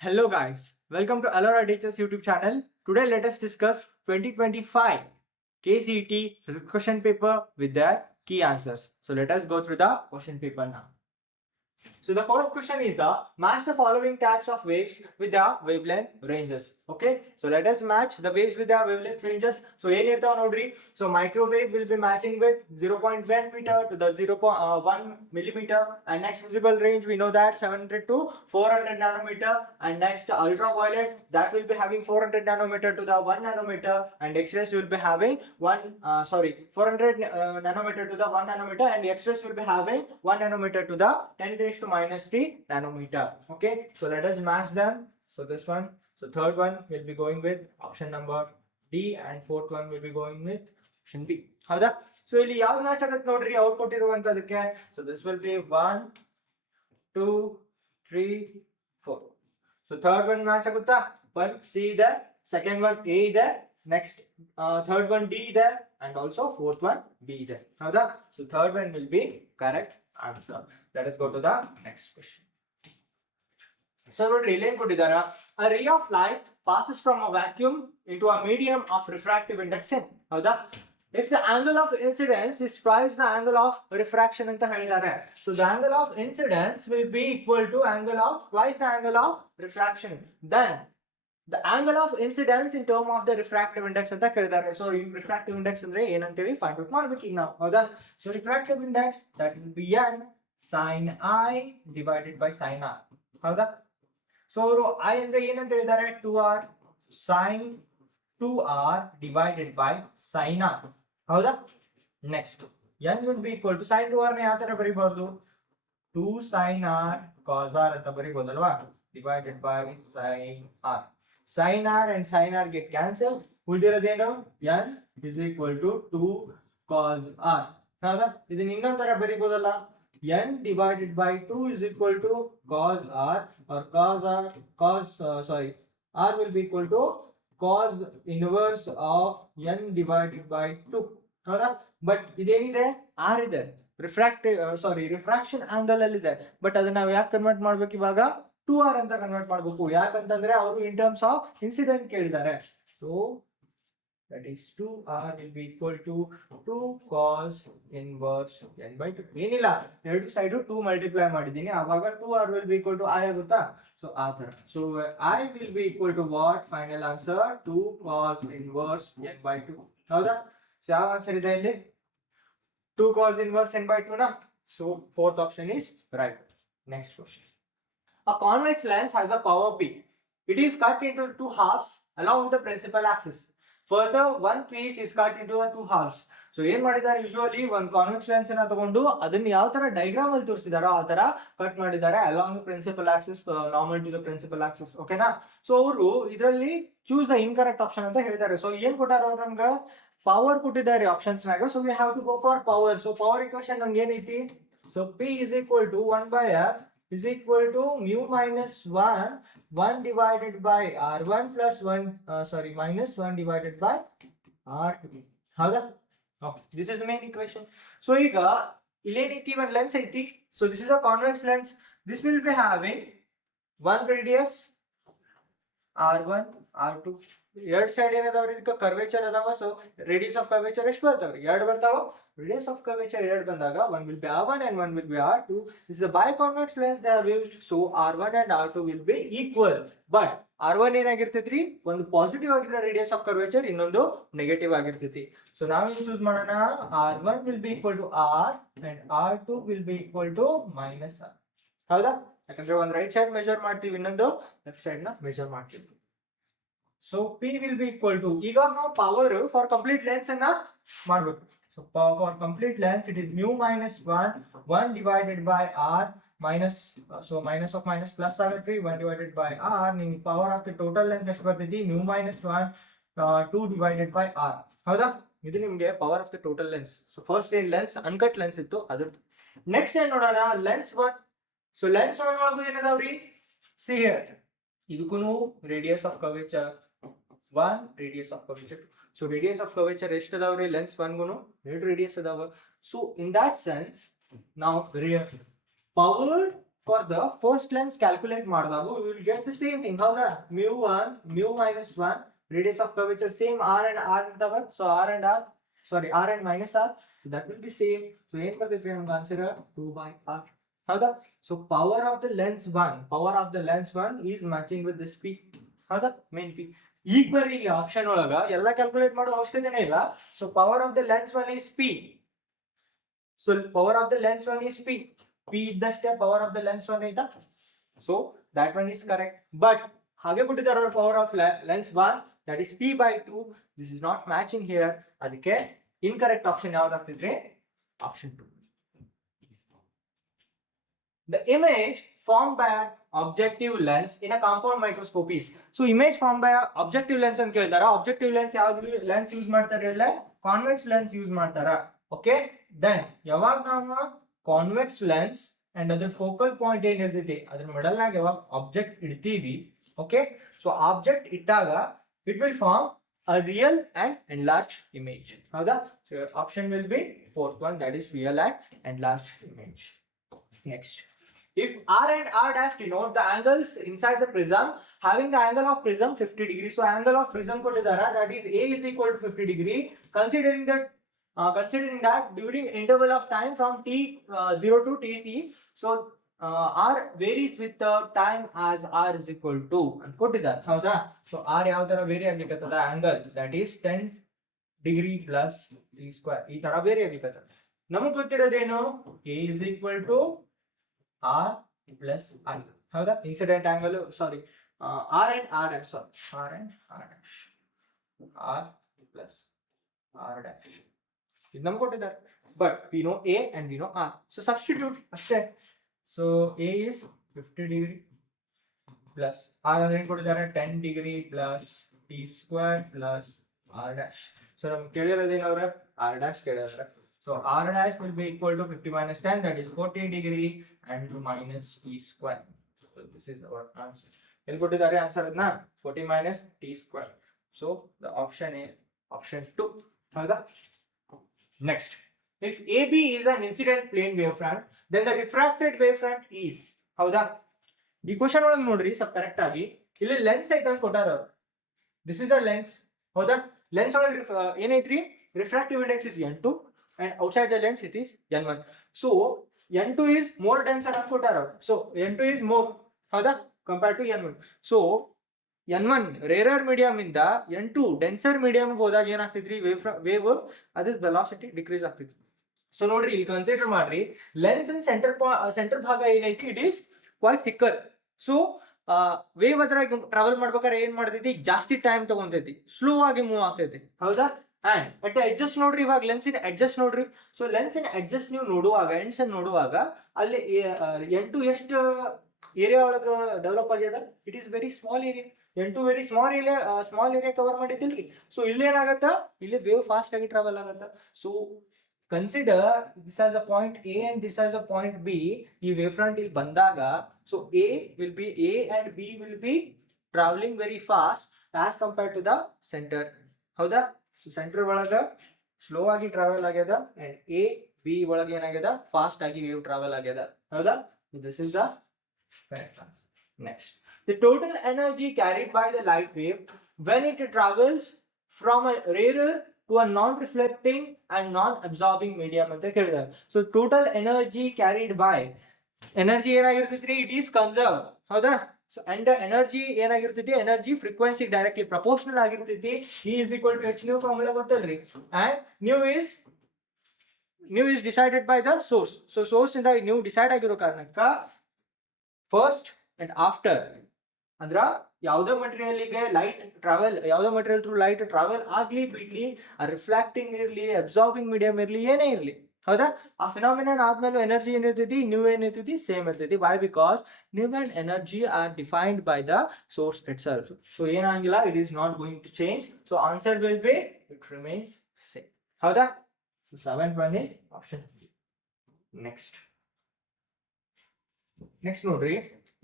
Hello guys, welcome to Alora Teachers YouTube channel. Today let us discuss 2025 KCET physics question paper with their key answers. So let us go through the question paper now. So the first question is the match the following types of waves with the wavelength ranges. Okay, so let us match the waves with the wavelength ranges. So ಏನು ಇರ್ತಾವ ನೋಡ್ರಿ. So microwave will be matching with 0.1 meter to the 0.1 millimeter, and next visible range we know that 700 to 400 nanometer, and next ultraviolet that will be having 400 nanometer to the 1 nanometer, and X-rays will be having 400 nanometer to the 1 nanometer, and X-rays will be having 1 nanometer to the 10 raised to minus 3 nanometer. Okay, so let us match them. So this one, so third one will be going with option number D, and fourth one will be going with option B. ಹೌದಾ? So ಇಲ್ಲಿ ಯಾವ ಮ್ಯಾಚ್ ಆಗುತ್ತೆ ನೋಡ್ರಿ ಔಟ್ಪುಟ್ ಇರುವಂತದಕ್ಕೆ. So this will be 1 2 3 4. So third one match ಆಗುತ್ತಾ? One C ಇದೆ, second one A ಇದೆ, next third one D ಇದೆ, and also fourth one B ಇದೆ. ಹೌದಾ? So third one will be correct answer. Let us go to the next question. So ನೋಡ್ರಿ ಇಲ್ಲಿ ಏನು ಕೊಟ್ಟಿದ್ದಾರೆ? A ray of light passes from a vacuum into a medium of refractive index n. ಹೌದಾ? If the angle of incidence is twice the angle of refraction ಅಂತ ಹೇಳಿದ್ದಾರೆ. So the angle of incidence will be equal to angle of twice the angle of refraction. Then the angle of incidence in term of the refractive index ಅಂತ ಕೇಳಿದ್ದಾರೆ. So refractive index ಅಂದ್ರೆ ಏನಂತ ಹೇಳಿ find out ಮಾಡ್ಬೇಕು ಈಗ ನಾವು. ಹೌದಾ? So refractive index that will be n sin I divided by sin R. ಹೌದಾ? So ಅವರು I ಅಂದ್ರೆ ಏನಂತ ಹೇಳಿದ್ದಾರೆ? 2R sin 2R divided by sin R. ಹೌದಾ? Next n will be equal to sin 2R ನ ಯಾವ ತರ ಬರೀಬಹುದು? 2 sin R cos R ಅಂತ ಬರೀಬಹುದಲ್ವಾ? Divided by sin R. Sin R and sin R get cancelled. ಉಳಿದಿರೋದೇನು? n is equal to 2 cos R. ಹೌದಾ? ಇದನ್ನ ಇನ್ನೊಂದು ತರ ಬರೀಬಹುದಲ್ಲ? n divided by 2 is equal to cos R, or R will be equal to cos inverse of n divided by 2. ಹೌದಾ? ಬಟ್ ಇದೇನಿದೆ? R ಇದೆ, refraction angle ಅಲ್ಲಿ ಇದೆ. ಬಟ್ ಅದನ್ನ ನಾವು ಯಾಕೆ ಕನ್ವರ್ಟ್ ಮಾಡ್ಬೇಕು ಇವಾಗ? 2R ಅಂತ ಕನ್ವರ್ಟ್ ಮಾಡ್ಬೇಕು. ಯಾಕಂತಂದ್ರೆ ಅವರು ಇನ್ ಟರ್ಮ್ಸ್ ಆಫ್ ಇನ್ಸಿಡೆಂಟ್ ಕೇಳಿದ್ದಾರೆ. So that is 2R will be equal to 2 cos inverse n by 2. ಏನಿಲ್ಲ, ಎರಡು ಸೈಡ್ 2 ಮಲ್ಟಿಪ್ಲೈ ಮಾಡಿದ್ದೀನಿ, ಆವಾಗ 2R will be equal to I ಆಗುತ್ತಾ? So ಆ ತರ. So I will be equal to what? Final answer 2 cos inverse n by 2. ಹೌದಾ? So ಯಾವ ಆನ್ಸರ್ ಇದೆ ಇಲ್ಲಿ? 2 cos inverse n by 2 na? So fourth option is right. Next question. A convex lens has a power P. It is cut into two halves along the principal axis. Further, one piece is cut into the two halves. So ಏನ್ ಮಾಡಿದ್ದಾರೆ? ಯೂಶುವಲಿ ಒಂದು convex lens ಅನ್ನ ತಗೊಂಡು ಅದನ್ನ ಯಾವ ತರ ಡೈಗ್ರಾಮ್ ಅಲ್ಲಿ ತೋರಿಸಿದಾರೋ ಆ ತರ ಕಟ್ ಮಾಡಿದ್ದಾರೆ along the principal axis, normal to the principal axis. ಓಕೆನಾ? ಸೊ ಅವರು ಇದರಲ್ಲಿ ಚೂಸ್ ದ ಇನ್ಕರೆಕ್ಟ್ ಆಪ್ಷನ್ ಅಂತ ಹೇಳಿದ್ದಾರೆ. ಸೊ ಏನ್ ಕೊಟ್ಟಾರ ಅವ್ರು? ನಮ್ಗೆ ಪವರ್ ಕೊಟ್ಟಿದ್ದಾರೆ ಆಪ್ಷನ್ಸ್ ನಾಗ. So we have to go for power. So power equation ನಮ್ಗೆ ಏನೈತಿ? So P is equal to 1 by F is equal to mu minus 1 divided by R1 plus 1 minus 1 divided by R2. ಹೌದಾ? This is the main equation. So ಈಗ ಇಲ್ಲೇನೈತಿ? ಒಂದು ಲೆನ್ಸ್ ಐತಿ. So this is a convex lens. This will be having one radius R1 R2. ಎರಡು ಸೈಡ್ ಏನದಾವ್ರಿ? ಇದಕ್ಕೆ ಕರ್ವೇಚರ್ ಅದಾವ. So radius of curvature ಎಷ್ಟು ಬರ್ತಾವ್ರಿ? ಎರಡು ಬರ್ತಾವ. ರೇಡಿಯಸ್ ಆಫ್ ಕರ್ವೇಚರ್ ಎರಡು ಬಂದಾಗ one will be R1 and one will be R2. This is a biconvex lens they have used. So R1 and R2 will be equal. But R1 ಏನಾಗಿರ್ತೈತ್ರಿ? ಒಂದು ಪಾಸಿಟಿವ್ ಆಗಿದ್ರೆ radius of curvature, ಇನ್ನೊಂದು ನೆಗೆಟಿವ್ ಆಗಿರ್ತೈತಿ. ಸೊ ನಾವೇನು ಚೂಸ್ ಮಾಡೋಣ? R1 will be equal to R and R2 will be equal to minus R. ಹೌದಾ? ಯಾಕಂದ್ರೆ ಒಂದು ರೈಟ್ ಸೈಡ್ ಮೆಜರ್ ಮಾಡ್ತೀವಿ, ಇನ್ನೊಂದು ಲೆಫ್ಟ್ ಸೈಡ್ ನ ಮೆಜರ್ ಮಾಡ್ತೀವಿ. So P will be equal to, ಈಗ ನಾವು ಪವರ್ ಫಾರ್ ಕಂಪ್ಲೀಟ್ ಲೆನ್ಸ್ ಅನ್ನ ಮಾಡಬೇಕು. So for complete lens it is mu minus 1 divided by R minus, so minus of minus plus ಆಗತ್ರಿ, 1 divided by R. ನಿಮಗೆ power of the total lens ಎಷ್ಟು ಬರ್ತೈತಿ? mu minus 1 2 divided by R. ಹೌದಾ? ಇದು ನಿಮಗೆ power of the total lens. So first ಏನ್ lens uncut lens ಇತ್ತು ಅದ್ರದ್ದು. ನೆಕ್ಸ್ಟ್ ಏನ್ ನೋಡೋಣ? ಲೆನ್ಸ್ 1. ಸೊ ಲೆನ್ಸ್ 1 ಒಳಗೂ ಏನದಾವ್ರಿ? ಸಿ ಹಿಯರ್, ಇದಕ್ಕೂ radius of curvature 1, radius of curvature 2. So radius of curvature ಎಷ್ಟು ಅದಾವ್ರಿ? ಲೆನ್ಸ್ 1 ಗುನು ಎರಡು ರೇಡಿಯಸ್ ಅದಾವ. So in that sense, now power for the first lens calculate ಮಾಡಿದಾಗ we will get the same thing. ಹೌದಾ? mu1 mu minus 1 radius of curvature same r and r ಇರ್ತಾವ. So r and r, sorry r and minus r, so that will be same. So ಏನ್ ಬರ್ತೈತ್ರಿ ನಮ್ಗೆ ಆನ್ಸರ್ 2 by r. ಹೌದಾ? So power of the lens 1 is matching with this p. ಹೌದಾ? main p. ಈಗ ಬರ್ರಿ ಇಲ್ಲಿ ಆಪ್ಷನ್ ಒಳಗ ಎಲ್ಲ ಕ್ಯಾಲ್ಕುಲೇಟ್ ಮಾಡೋ ಅವಶ್ಯಕತೆನೇ ಇಲ್ಲ. So power of the lens 1 is p. So power of the lens 1 is p. P ಇದ್ದಷ್ಟೇ power of the lens 1 ಐತಾ? So that one is correct. But ಹಾಗೆ ಕೊಟ್ಟಿದ್ದಾರೆ power of lens 1, that is p by 2. This is not matching here. ಅದಕ್ಕೆ incorrect option ಯಾವ್ದಾಗ್ತಿದ್ರಿ? Option 2. The image formed by an objective lens in a compound microscope is. So image formed by a objective lens ಅಂತ ಕೇಳಿದಾರ. Objective lens ಯಾವ್ದು lens use ಮಾಡ್ತಾರೆ ಇಲ್ಲ? Convex lens use ಮಾಡ್ತಾರ. Okay? Then ಯಾವಾಗ ನಾವು convex lens and ಅದರ focal point ಏನ್ ಇರ್ತೈತಿ ಅದ್ರ ಮಿಡಲ್ ನಾಗ ಯಾವಾಗ object ಇಡ್ತೀವಿ, okay? So object ಇಟ್ಟಾಗ it will form a real and enlarged image. ಹೌದಾ? So your option will be fourth one, that is real and enlarged image. Next. If r and r dash denote the angles inside the prism having the angle of prism 50 degree. So angle of prism ಕೊಟ್ಟಿದ್ದಾರೆ, that is a is equal to 50 degree. Considering that during interval of time from t0 to tt, so r varies with the time as r is equal to ಅಂತ ಕೊಟ್ಟಿದ್ದಾರೆ. ಹೌದಾ? So r ಯಾವ ತರ ವೇರಿ ಆಗ್ಲಿಕ್ಕತ್ತದ angle, that is 10 degree plus t square ಈ ತರ ವೇರಿ ಆಗ್ಲಿಕ್ಕತ್ತದ. ನಮಗೆ ಗೊತ್ತಿರೋದೇನು a is equal to r plus I. ಹೌದಾ? Incident angle sorry r and r dash, sorry r and r dash, r plus r dash ಇದು ನಮ್ಗೆ ಕೊಟ್ಟಿದ್ದಾರೆ. But we know a and we know r, so substitute ಅಷ್ಟೇ. So a is 50 degree plus r ಅಂದ್ರೆ ಏನು ಕೊಟ್ಟಿದ್ದಾರೆ 10 degree plus t square plus r dash. So ನಮ್ಗೆ ಕೇಳಿರೋದೇನು ಅವರ r dash ಕೇಳಿದ್ದಾರೆ. So r dash will be equal to 50 minus 10, that is 40 degree and minus t square. So this is our answer. ಎಲ್ಲಿ ಕೊಟ್ಟಿದ್ದಾರೆ ಆನ್ಸರ್ ಅದನ್ನ 40 minus t square. So the option is option 2. ಹೌದಾ? Next, if AB is an incident plane wavefront, then the refracted wavefront is. ಹೌದಾ? ಈ ಕ್ವಶನ್ ಒಳಗೆ ನೋಡ್ರಿ ಸ್ವಲ್ಪ ಕರೆಕ್ಟ್ ಆಗಿ ಇಲ್ಲಿ ಲೆನ್ಸ್ ಐತೆ ಅಂತ ಕೊಟ್ಟಾರ ಅವರು. This is a lens. ಹೌದಾ? ಲೆನ್ಸ್ ಒಳಗೆ ಏನೈತ್ರಿ refractive index is n2 and outside the lens it is n1. So n2 is more denser ಅಂತ ಕೊಟ್ಟಾರ ಅವರು. So n2 is more, ಹೌದಾ, compared to n1. So n1 rarer medium ಇಂದ n2 denser medium ಹೋದಾಗ ಏನಾಗ್ತಿದ್ರಿ ವೇವ್ ಅದ್ರ velocity decrease ಆಗ್ತಿದ್ರಿ. So ನೋಡ್ರಿ ಇಲ್ಲಿ ಕನ್ಸಿಡರ್ ಮಾಡ್ರಿ ಲೆನ್ಸ್ ಇನ್ ಸೆಂಟರ್ ಭಾಗ ಏನೈತಿ it is quite thicker. So wave ಹತ್ರ ಟ್ರಾವೆಲ್ ಮಾಡ್ಬೇಕಾದ್ರೆ ಏನ್ ಮಾಡ್ತೈತಿ ಜಾಸ್ತಿ ಟೈಮ್ ತಗೊಂತೈತಿ, ಸ್ಲೋ ಆಗಿ ಮೂವ್ ಆಗ್ತೈತಿ. ಹೌದಾ? ಅಂಡ್ ಅಟ್ ದ ಅಡ್ಜಸ್ಟ್ ನೋಡ್ರಿ, ಇವಾಗ ಲೆನ್ಸ್ ಇನ್ ಅಡ್ಜಸ್ಟ್ ನೋಡ್ರಿ. ಸೊ ಲೆನ್ಸ್ ಇನ್ ಅಡ್ಜಸ್ಟ್ ನೀವು ನೋಡುವಾಗ ಎಂಡ್ಸ್ ನೋಡುವಾಗ ಅಲ್ಲಿ n2 ಎಷ್ಟು ಏರಿಯಾ ಒಳಗ ಡೆವಲಪ್ ಆಗ್ಯದ, it is very small area. n2 very small area cover ಮಾಡಿದಿಲ್ರಿ. ಸೊ ಇಲ್ಲಿ ಏನಾಗತ್ತ, ಇಲ್ಲಿ ವೇವ್ ಫಾಸ್ಟ್ ಆಗಿ ಟ್ರಾವೆಲ್ ಆಗತ್ತ. So consider this as a point A and this as a point B. ಈ ವೇವ್ ಫ್ರಂಟ್ ಇಲ್ಲಿ ಬಂದಾಗ so A and B will be traveling very fast as compared to the centre. ಹೌದಾ? So centre ಒಳಗ slow ಆಗಿ travel ಆಗ್ಯದ and A B ಒಳಗೆ ಏನಾಗ್ಯದ ಫಾಸ್ಟ್ ಆಗಿ ವೇವ್ ಟ್ರಾವೆಲ್ ಆಗ್ಯದ. ಹೌದಾ? This is the correct answer. Next, the total energy carried by the light wave when it travels from a rarer to a non-reflecting and non-absorbing medium ಅಂತ ಕೇಳಿದ್ದಾರೆ. So total energy carried by, energy ಏನಾಗಿರ್ತೈತ್ರಿ, it is conserved. ಹೌದಾ? So and the energy ಏನಾಗಿರ್ತೈತಿ, energy frequency directly proportional ಆಗಿರ್ತೈತಿ. E is equal to h nu formula ಗೊತ್ತಲ್ರಿ. And nu is decided by the source. So source ಇಂದ nu decide ಆಗಿರೋ ಕಾರಣಕ್ಕ first and after ಅಂದ್ರ ಯಾವುದೋ ಮಟೀರಿಯಲ್ ಗೆ ಲೈಟ್ ಟ್ರಾವೆಲ್, ಯಾವುದೋ ಮಟೀರಿಯಲ್ ಥ್ರೂ ಲೈಟ್ ಟ್ರಾವೆಲ್ ಆಗ್ಲಿ ಬಿಡ್ಲಿ, ರಿಫ್ಲೆಕ್ಟಿಂಗ್ ಇರ್ಲಿ, ಅಬ್ಸಾರ್ಬಿಂಗ್ ಮೀಡಿಯಂ ಇರ್ಲಿ, ಏನೇ ಇರ್ಲಿ. ಹೌದಾ? ಆ ಫಿನಾಮಿನನ್ ಆದ್ಮೇಲೆ ಎನರ್ಜಿ ಏನಿರ್ತೈತಿ, ನ್ಯೂ ಏನಿರ್ತೈತಿ, ಸೇಮ್ ಇರ್ತೈತಿ. Why? Because nu and energy are defined by the source itself. So ಏನಾಗಿಲ್ಲ, it is not going to change. So answer will be it remains same. ಹೌದಾ? 7th one is option. Next ನೋಡ್ರಿ,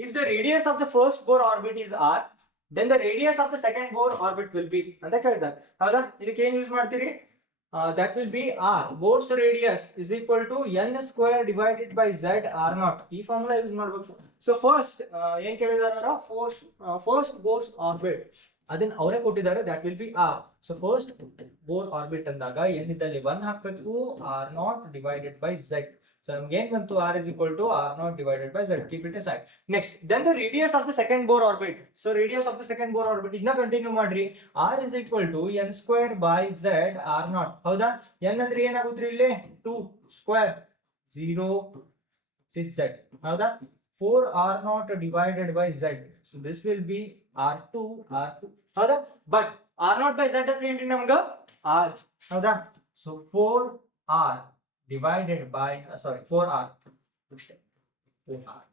if the radius of the first Bohr orbit is r, then the radius of the second Bohr orbit will be ಅಂತ ಕೇಳಿದ್ದಾರೆ. ಹೌದಾ? ಇದಕ್ಕೆ ಏನ್ ಯೂಸ್ ಮಾಡ್ತೀರಿ, that will be r. Board's radius is equal to n square divided by z r naught. ಈ formula use ಮಾಡಬೇಕು. So first ಏನ್ ಕೇಳಿದಾರ, ಫಸ್ಟ್ ಬೋರ್ಸ್ ಆರ್ಬಿಟ್ ಅದನ್ನ ಅವರೇ ಕೊಟ್ಟಿದ್ದಾರೆ, that will be R. So first Bohr orbit ಅಂದಾಗ n ಇದ್ದಲ್ಲಿ 1 ಹಾಕಬೇಕು, r naught divided by z. So ನಮ್ಗೆ ಏನ್ ಬಂತು, r is equal to r naught divided by z. Keep it aside. Next, then the radius of the second Bohr orbit. So radius of the second Bohr orbit ಇದನ್ನ ಕಂಟಿನ್ಯೂ ಮಾಡ್ರಿ. r is equal to n square by z r naught. ಹೌದಾ? n ಅಂದ್ರೆ ಏನಾಗುತ್ತೆ ಇಲ್ಲಿ 2 square 0 is z. ಹೌದಾ? 4 r naught divided by z. So this will be r2 r2. ಹೌದಾ? But r naught by z ಅಂದ್ರೆ ಏನ್ರಿ ನಮ್ಗೆ r. ಹೌದಾ? So 4r divided by 4r.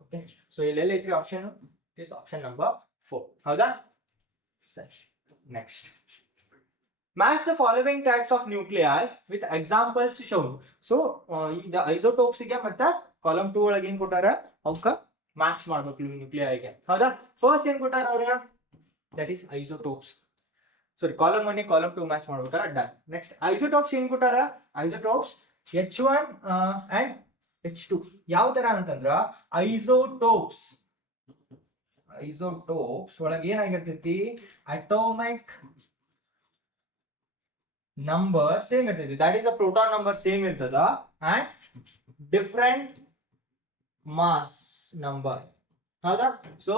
Okay, so ಇಲ್ಲಿ ಐತ್ರಿ ಆಪ್ಷನ್, this option number 4. ಹೌದಾ? Next, match the following types of nuclei with examples shown. So the isotopes ಗೆ ಮತ್ತೆ ಕಾಲಮ್ 2 ಒಳಗೆ ಏನ್ ಕೊಟ್ಟಾರ ಅವಕ್ಕ ಮ್ಯಾಚ್ ಮಾಡಬೇಕು ನ್ಯೂಕ್ಲಿಯೈ ಗೆ. ಹೌದಾ? ಫಸ್ಟ್ ಏನ್ ಕೊಟ್ಟಾರ ಅವ್ರಿಗೆ, that is isotopes. Sorry, column 1 column 2 ಮ್ಯಾಚ್ ಮಾಡ್ಬೇಕಾರೆ ಡನ್. ನೆಕ್ಸ್ಟ್ ಐಸೋಟೋಪ್ಸ್ ಏನ್ ಕೊಟ್ಟಾರ, ಐಸೋಟೋಪ್ಸ್ H1 and H2. ಯಾವ ತರ ಅಂತಂದ್ರ ಐಸೋಟೋಪ್ಸ್ ಒಳಗೆ ಏನಾಗಿರ್ತೈತಿ, ಅಟೋಮಿಕ್ ನಂಬರ್ ಸೇಮ್ ಇರ್ತೈತಿ, that is the proton number same ಇರ್ತದ ಅಂಡ್ ಡಿಫರೆಂಟ್ ಮಾಸ್ ನಂಬರ್. ಹೌದಾ? ಸೊ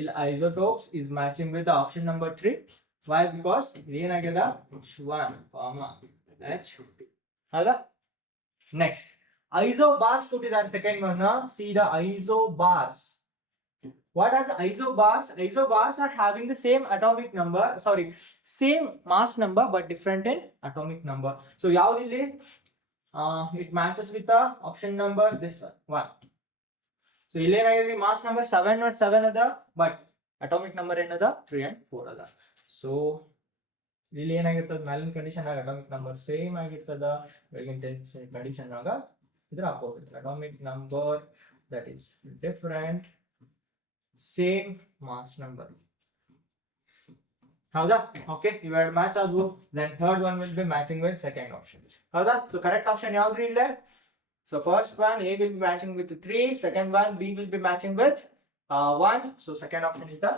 ಇಲ್ಲಿ isotopes is matching with option number 3. why? because ಏನಾಗಿದೆ H1, H2. ಹೌದಾ? Next, isobars ಕೊಟ್ಟಿದ್ದಾರೆ second one. see the isobars. what are the isobars? Isobars are having the same atomic number, same mass number but different in atomic number. so ಯಾವುದು ಇಲ್ಲಿ, it matches with the option number this one. so ಇಲ್ಲಿ ಏನಾಗಿದೆ, mass number 7 ಅದ but atomic number ಏನದ 3 and 4 ಅದ. so ಇಲ್ಲಿ ಏನಾಗಿರ್ತದ, ಮೇಲಿನ ಕಂಡೀಷನ್ ಆಗ ಅಟಾಮಿಕ್ ನಂಬರ್ ಸೇಮ್ ಆಗಿರ್ತದ, ಬೆಳಗಿನ ಕಂಡೀಷನ್ ಆಗ ಇದ್ರ ಹಾಕೋಗಿರ್ತದೆ atomic number that is different, same mass number. ಹೌದಾ? ಓಕೆ, ಇವೆರಡು ಮ್ಯಾಚ್ ಆದ್ವು. Then third one will be matching with second option. ಹೌದಾ? ಸೊ ಕರೆಕ್ಟ್ ಆಪ್ಷನ್ ಯಾವ್ದ್ರಿ ಇಲ್ಲೇ? So first one A will be matching with 3, second one B will be matching with 1. so second option is the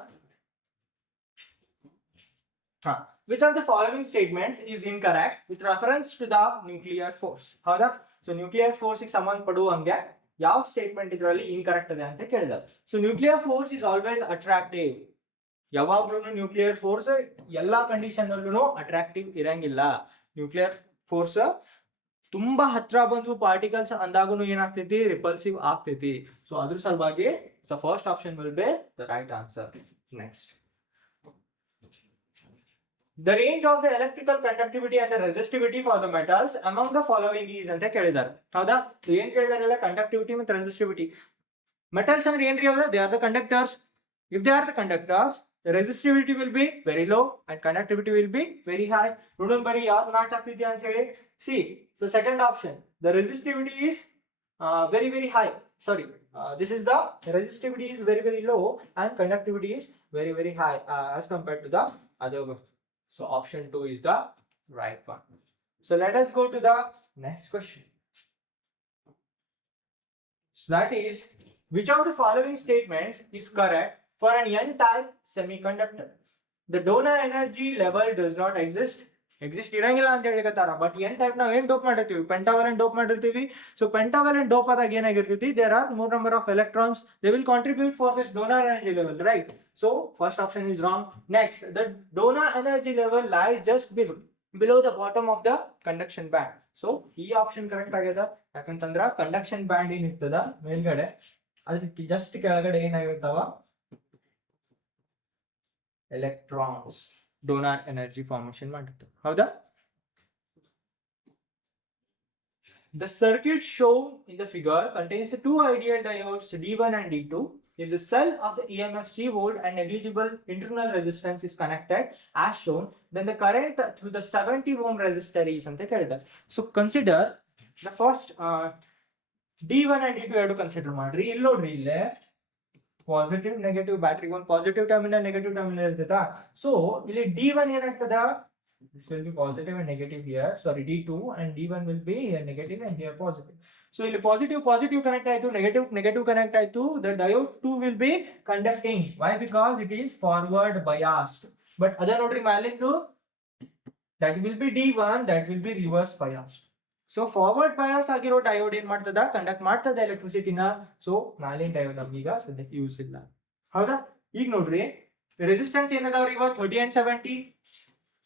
which of the following statements is incorrect with reference to the nuclear force? ಹೌದಾ? So nuclear force ಗೆ ಸಂಬಂಧ ಪಡುವಂಗೆ ಯಾವ ಸ್ಟೇಟ್ಮೆಂಟ್ ಇದರಲ್ಲಿ ಇನ್ಕರೆಕ್ಟ್ ಇದೆ ಅಂತ ಕೇಳಿದ. So nuclear force is always attractive. ಯಾವಾಗ್ಲೂ ನ್ಯೂಕ್ಲಿಯರ್ ಫೋರ್ಸ್ ಎಲ್ಲಾ ಕಂಡೀಷನ್ ಅಲ್ಲೂ ಅಟ್ರಾಕ್ಟಿವ್ ಇರಂಗಿಲ್ಲ. ನ್ಯೂಕ್ಲಿಯರ್ ಫೋರ್ಸ್ ತುಂಬಾ ಹತ್ರ ಬಂದು ಪಾರ್ಟಿಕಲ್ಸ್ ಅಂದಾಗೂ ಏನಾಗ್ತೈತಿ, ರಿಪಲ್ಸಿವ್ ಆಗ್ತೈತಿ. ಸೊ ಅದ್ರ ಸಲುವಾಗಿ so first option will be the right answer. Next, the range of the electrical conductivity and the resistivity for the metals among the following is ಅಂತ ಕೇಳಿದ್ದಾರೆ. ಹೌದಾ? ಏನ್ ಕೇಳಿದಾರಲ್ಲ, ಕಂಡಕ್ಟಿವಿಟಿ ಮತ್ತು ರೆಸಿಸ್ಟಿವಿಟಿ. ಮೆಟಲ್ಸ್ ಅಂದ್ರೆ ಏನ್ರಿ ಅವ್ರ, they are the conductors. if they are the conductors, the resistivity will be very low and conductivity will be very high. ನೋಡೋಣ ಬರೀ ಯಾವ್ದು ಮ್ಯಾಚ್ ಆಗ್ತಿದೆ ಅಂತ ಹೇಳಿ. see, so second option, the resistivity is very high. this is the resistivity is very low and conductivity is very high as compared to the other one. So option 2 is the right one. So let us go to the next question. So that is, which of the following statements is correct for an n-type semiconductor? The donor energy level does not exist ಇರಂಗಿಲ್ಲ ಅಂತ ಹೇಳಿಕತ್ತಾರ. But N type ನಾವು ಏನ್ dope ಮಾಡಿರ್ತೀವಿ, pentavalent dope ಮಾಡಿರ್ತೀವಿ. So pentavalent dope ಆದಾಗ ಏನಾಗಿರ್ತೈತಿ, there are more number of electrons, they will contribute for this donor energy level, right? So first option is wrong. Next, the donor energy level lies just below the bottom of the conduction band. So ಈ option correct ಆಗ್ಯದ. ಯಾಕಂತಂದ್ರ conduction band ಏನಿರ್ತದ ಮೇಲ್ಗಡೆ, ಅದಕ್ಕೆ just ಕೆಳಗಡೆ ಏನಾಗಿರ್ತಾವ electrons donor energy formation ಮಾಡಿರ್ತವೆ. ಹೌದಾ? The circuit shown in the figure contains two ideal diodes D1 and D2. If the cell of the EMF 3 volt and negligible internal resistance is connected as shown, then the current through the 70 ohm resistor is ante kelidare. So consider the first D1 and D2 ಎರಡು ಕನ್ಸಿಡರ್ ಮಾಡ್ರಿ. ಇಲ್ಲಿ ನೋಡ್ರಿ, ಇಲ್ಲೇ positive negative battery ಒಂದು positive terminal negative terminal ಇರ್ತೈತಾ. So ಇಲ್ಲಿ D1 ಏನಾಗ್ತದ, This will be positive and negative here. Sorry, D2 and D1 will be here negative and here positive. So ಇಲ್ಲಿ positive connect ಆಯ್ತು, negative connect ಆಯ್ತು. The diode 2 will be conducting. Why? Because it is forward biased. But other ನೋಡ್ರಿ ಮ್ಯಾಲಿಂದು that will be D1, that will be reverse biased. So forward bias ಆಗಿರೋ ಡಯೋಡ್ ಏನ್ ಮಾಡ್ತದ, ಕಂಡಕ್ಟ್ ಮಾಡ್ತದ ಎಲೆಕ್ಟ್ರಿಸಿಟಿನ. ಸೊ ಮ್ಯಾಲಿನ ಡಯೋಡ್ ನಮ್ಗೀಗ ಸದ್ಯಕ್ಕೆ ಯೂಸ್ ಇಲ್ಲ. ಹೌದಾ? ಈಗ ನೋಡ್ರಿ ರೆಸಿಸ್ಟೆನ್ಸ್ ಏನದಾವ್ರಿ ಇವಾಗ 30 and 70.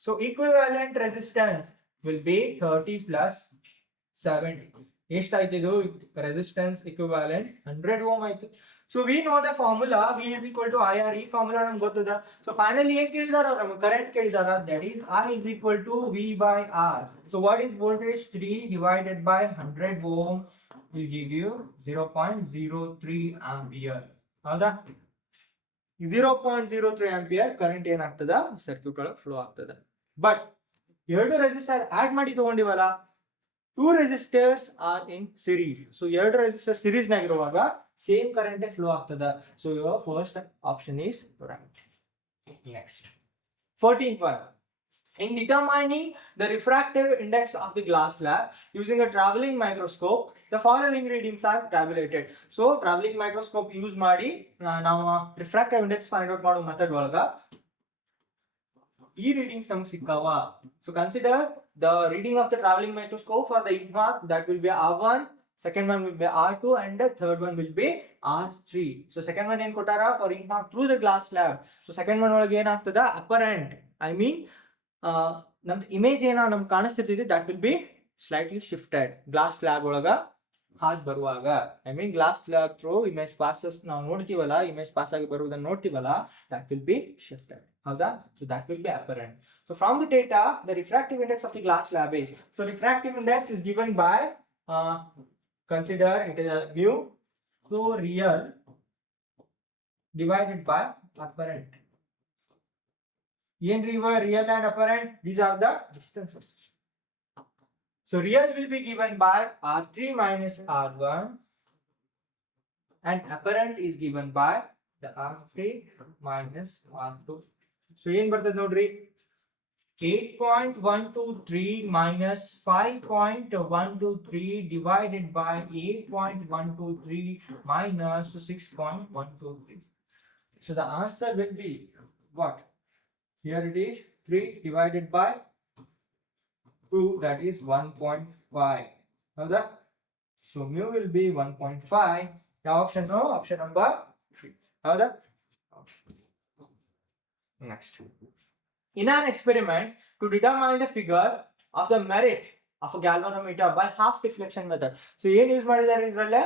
So equivalent resistance will be 30 plus 70. ಎಷ್ಟಾಯ್ತು ಇದು resistance equivalent 100 ohm ಆಯ್ತು. So we know the formula V is equal to IR. ಈ ಫಾರ್ಮುಲಾ ನಮ್ಗೆ ಗೊತ್ತದ. So finally ಏನ್ ಕೇಳಿದಾರ ಅವರು, ನಮಗೆ ಕರೆಂಟ್ ಕೇಳಿದಾರ. That is I is equal to V by R. So what is voltage? 3 divided by 100 ohm will give you 0.03 ampere. ಹೌದಾ? 0.03 ampere current ಏನಾಗ್ತದ ಸರ್ಕ್ಯೂಟ್ ಒಳಗೆ ಫ್ಲೋ ಆಗ್ತದ. ಬಟ್ ಎರಡು ರೆಸಿಸ್ಟರ್ ಆಡ್ ಮಾಡಿ ತಗೊಂಡಿವಲ್ಲ, 2 resistors are in series. So ಎರಡು resistor series ನಾಗಿರುವಾಗ same current flow ಆಗ್ತದ. So your first option is right. Next 14th one. In determining the refractive index of the glass slab using a traveling microscope, the following readings are tabulated. So traveling microscope use ಮಾಡಿ ನಾವು refractive index find out ಮಾಡೋ ಮೆಥಡ್ ಒಳಗ ಈ readings ನಮಗೆ ಸಿಕ್ಕಾವ. So consider the reading of the traveling microscope for the ink mark, that will be R1, second one will be R2 and the third one will be R3. So second one ಏನು ಕೊಟ್ಟಾರ for ink mark through the glass slab. So second one ಒಳಗೆ ಏನಾಗ್ತದ apparent, I mean ನಮ್ದು ಇಮೇಜ್ ಏನೋ ನಮ್ಗೆ ಕಾಣಿಸ್ತಿರ್ತೈತಿ, that will be slightly shifted glass slab ಒಳಗ ಹಾಗೆ ಬರುವಾಗ. I mean glass slab through image passes ನಾವು ನೋಡ್ತೀವಲ್ಲ, ಇಮೇಜ್ ಪಾಸ್ ಆಗಿ ಬರುವುದನ್ನು ನೋಡ್ತೀವಲ್ಲ, that will be shifted. ಹೌದಾ? So that will be apparent. So from the data, the refractive index of the glass slab is, so refractive index is given by consider it is a mu to real divided by apparent. In real and apparent, these are the distances. So real will be given by R3 minus R1 and apparent is given by the R3 minus R2. So ಏನ್ ಬರ್ತದೆ ನೋಡ್ರಿ, 8.123 minus 5.123 divided by 8.123 minus 6.123. So the answer will be what? Here it is 3 divided by 2, that is 1.5. Howda? So mu will be 1.5. The option no, option number 3. Howda? Next. In an experiment to determine the figure of the merit of a galvanometer by half deflection method. So ಏನು ಯೂಸ್ ಮಾಡಿದ್ದಾರೆ ಇದರಲ್ಲೇ,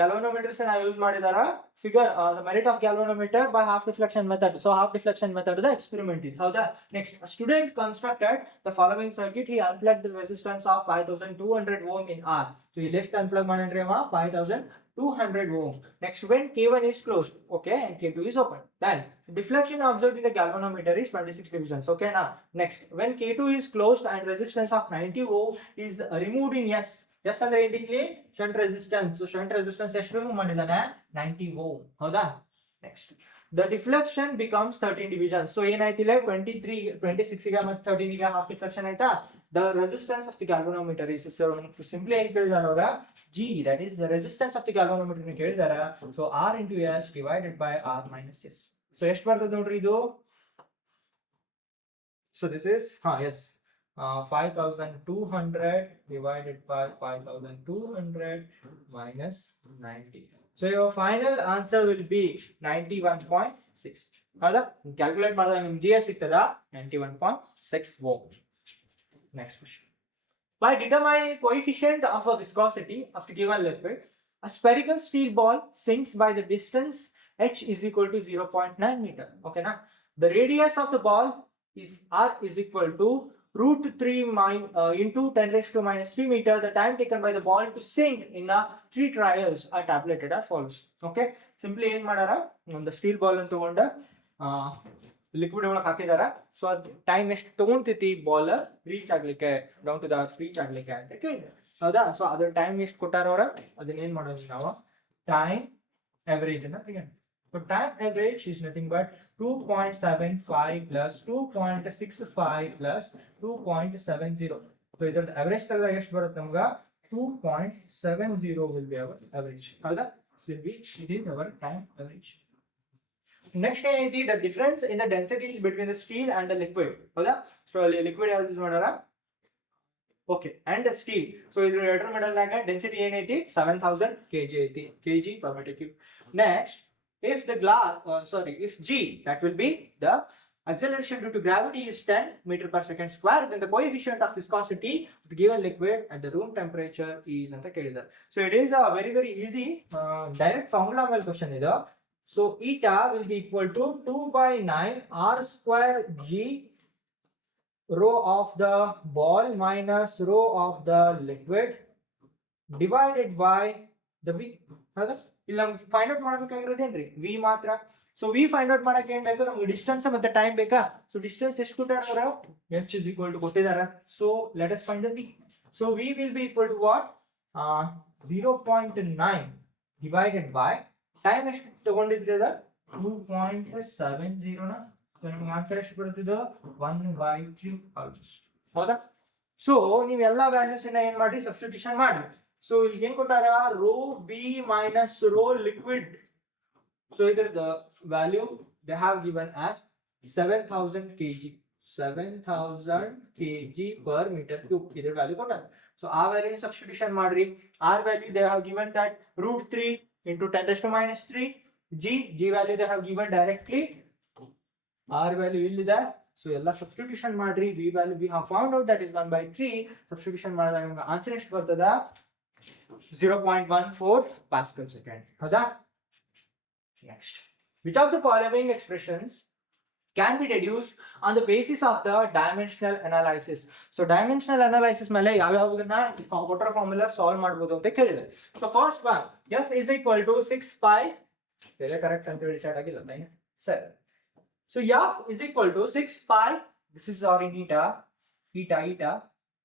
galvanometers ಅನ್ನು ಯೂಸ್ ಮಾಡಿದಾರ. Figure the merit of galvanometer by half deflection method. So half deflection method the experiment is. Howda? Next, a student constructed the following circuit. He unplugged the resistance of 5200 ohm in R. So he left unplug ಮಾಡಿದ್ರೆ 5200 ohm. Next, when K1 is closed, okay, and K2 is open, then deflection observed in the galvanometer is 26 divisions. Okay, now next, when K2 is closed and resistance of 90 ohm is removed in S. Yes ಅಂದ್ರೆ ಇಲ್ಲಿ shunt resistance. So shunt resistance ಎಷ್ಟು ರಿಮೂವ್ ಮಾಡಿದಾನೆ, 90 ohm. ಹೌದಾ? Next, the deflection becomes 13 divisions. So ಏನಾಯ್ತು ಇಲ್ಲಿ 26 ಗೆ ಮತ್ತೆ 13 ಗೆ half deflection ಆಯ್ತಾ. The resistance of the galvanometer is, so simply ಏನು ಕೇಳಿದಾರೆ ಅವರ G, that is the resistance of the galvanometer ನ ಕೇಳಿದಾರೆ. So R into S divided by R minus S. So ಎಷ್ಟು ಬರ್ತದೆ ನೋಡ್ರಿ ಇದು. So this is yes, 5200 divided by 5200 minus 90. So your final answer will be 91.6. ಹೌದಾ? ಕ್ಯಾಲ್ಕುಲೇಟ್ ಮಾಡಿದಾಗ ನಿಮ್ಗೆ GS ಸಿಗ್ತದ 91.6 ohm. Next question. By determining the coefficient of a viscosity of the given liquid, a spherical steel ball sinks by the distance h is equal to 0.9 meter. Okay, now the radius of the ball is r is equal to root 3 into 10 raised to minus 3 meter. The time taken by the ball to sink in 3 trials are tabulated as follows. Okay, simply ಏನ್ ಮಾಡಾರ, ಒಂದು steel ball ಅನ್ನು ತಗೊಂಡ ಲಿಕ್ವಿಡ್ ಒಳಗೆ ಹಾಕಿದಾರ. ಸೊ ಅದು time ಎಷ್ಟು ತಗೊಂತೈತಿ ಬಾಲ್ ರೀಚ್ ಆಗ್ಲಿಕ್ಕೆ, down to the earth reach ಆಗ್ಲಿಕ್ಕೆ ಅಂತ ಕೇಳಿದೆ. ಹೌದಾ? ಸೊ ಅದ್ರ ಟೈಮ್ ಎಷ್ಟು ಕೊಟ್ಟಾರ ಅವ್ರ, ಅದನ್ನ ಏನ್ ಮಾಡೋದು ನಾವು ಟೈಮ್ ಅವರೇಜ್ ಅನ್ನ ತೆಗೆಯೋಣ. So time average is nothing but 2.75 plus 2.65 plus 2.70. So ಇದರ average ತೆಗೆದಾಗ ಎಷ್ಟು ಬರುತ್ತೆ ನಮಗೆ 2.70 will be our average. ಹೌದಾ? This will be it is our time average. Next ಏನೈತಿ the difference in the densities between the steel and the liquid. ಹೌದಾ? So ಅಲ್ಲಿ liquid ಯಾವ್ದು ಯೂಸ್ ಮಾಡಾರ? Okay, and the steel. So ಇದರ ರೆಟರ್ ಮೆಟಲ್ನಾಗ density ಏನೈತಿ 7000 kg ಐತಿ, kg per meter cube. Next, if the if G, that will be the acceleration due to gravity is 10 meter per second square, then the coefficient of viscosity of the given liquid at the room temperature is ಅಂತ ಕೇಳಿದ್ದಾರೆ. So it is a very easy direct formula ಮೇಲೆ question ಇದು. So eta will be equal to 2 by 9 r square G rho of the ball minus rho of the liquid divided by the v. ಹೌದಾ? ಇಲ್ಲಿ ನಮ್ಗೆ find out ಮಾಡಬೇಕಾಗಿರೋದೇನ್ರಿ v ಮಾತ್ರ. So v find out ಮಾಡಕ್ಕೆ ಏನ್ ಬೇಕು ನಮ್ಗೆ ಡಿಸ್ಟೆನ್ಸ್ ಮತ್ತೆ ಟೈಮ್ ಬೇಕಾ. ಸೊ ಡಿಸ್ಟೆನ್ಸ್ ಎಷ್ಟು ಕೊಟ್ಟಾರ h is equal to ಕೊಟ್ಟಿದ್ದಾರೆ. So let us find the v. So v will be equal to what 0.9 divided by time ಎಷ್ಟು ತಗೊಂಡಿದ್ರಿ ಅದ 2.70 ನ. ಸೊ ನಮ್ಗೆ ಆನ್ಸರ್ ಎಷ್ಟು ಬರುತ್ತಿದ್ದು 1/3 ಆಲ್ಮೋಸ್ಟ್. ಹೌದಾ? ಸೊ ನೀವೆಲ್ಲ ವ್ಯಾಲ್ಯೂಸ್ ಏನ್ ಮಾಡಿ ಸಬ್ಸ್ಟಿಟ್ಯೂಷನ್ ಮಾಡಿ. ಸೊ ಇಲ್ಲಿ ಏನ್ ಕೊಟ್ಟಾರ rho B minus rho liquid. So ಇದರ value they have given as 7000 kg 7000 kg per meter cube. ಇದರ ವ್ಯಾಲ್ಯೂ ಕೊಟ್ಟಾರ. ಸೊ ಆ ವ್ಯಾಲ್ಯೂ ಸಬ್ಸ್ಟಿಟ್ಯೂಷನ್ ಮಾಡ್ರಿ. r value they have given that √3 into 10 raised to minus 3. g value they have given directly. r value ಇಲ್ಲಿದೆ. ಸೊ ಎಲ್ಲ ಸಬ್ಸ್ಟಿಟ್ಯೂಷನ್ ಮಾಡ್ರಿ. v value we have found out that is 1/3. ಸಬ್ಸ್ಟಿಟ್ಯೂಷನ್ ಮಾಡಿದಾಗ ನಮಗೆ ಆನ್ಸರ್ ಎಷ್ಟು ಬರ್ತದ 0.14 pascal second. ಹೌದಾ? Next, which of the following expressions can be deduced on the basis of the dimensional analysis? So dimensional analysis ಮೇಲೆ ಯಾವ ಯಾವದನ್ನ ಕೊಟ್ಟರ ಫಾರ್ಮುಲಾ ಸಾಲ್ವ್ ಮಾಡಬಹುದು ಅಂತ ಕೇಳಿದೆ. So first one, f is equal to 6 pi. ಇದೆ ಕರೆಕ್ಟ್ ಅಂತ ಡಿಸೈಡ್ ಆಗಿಲ್ಲ ಲೈನ್. ಸರಿ. So f is equal to 6 pi. This is our in eta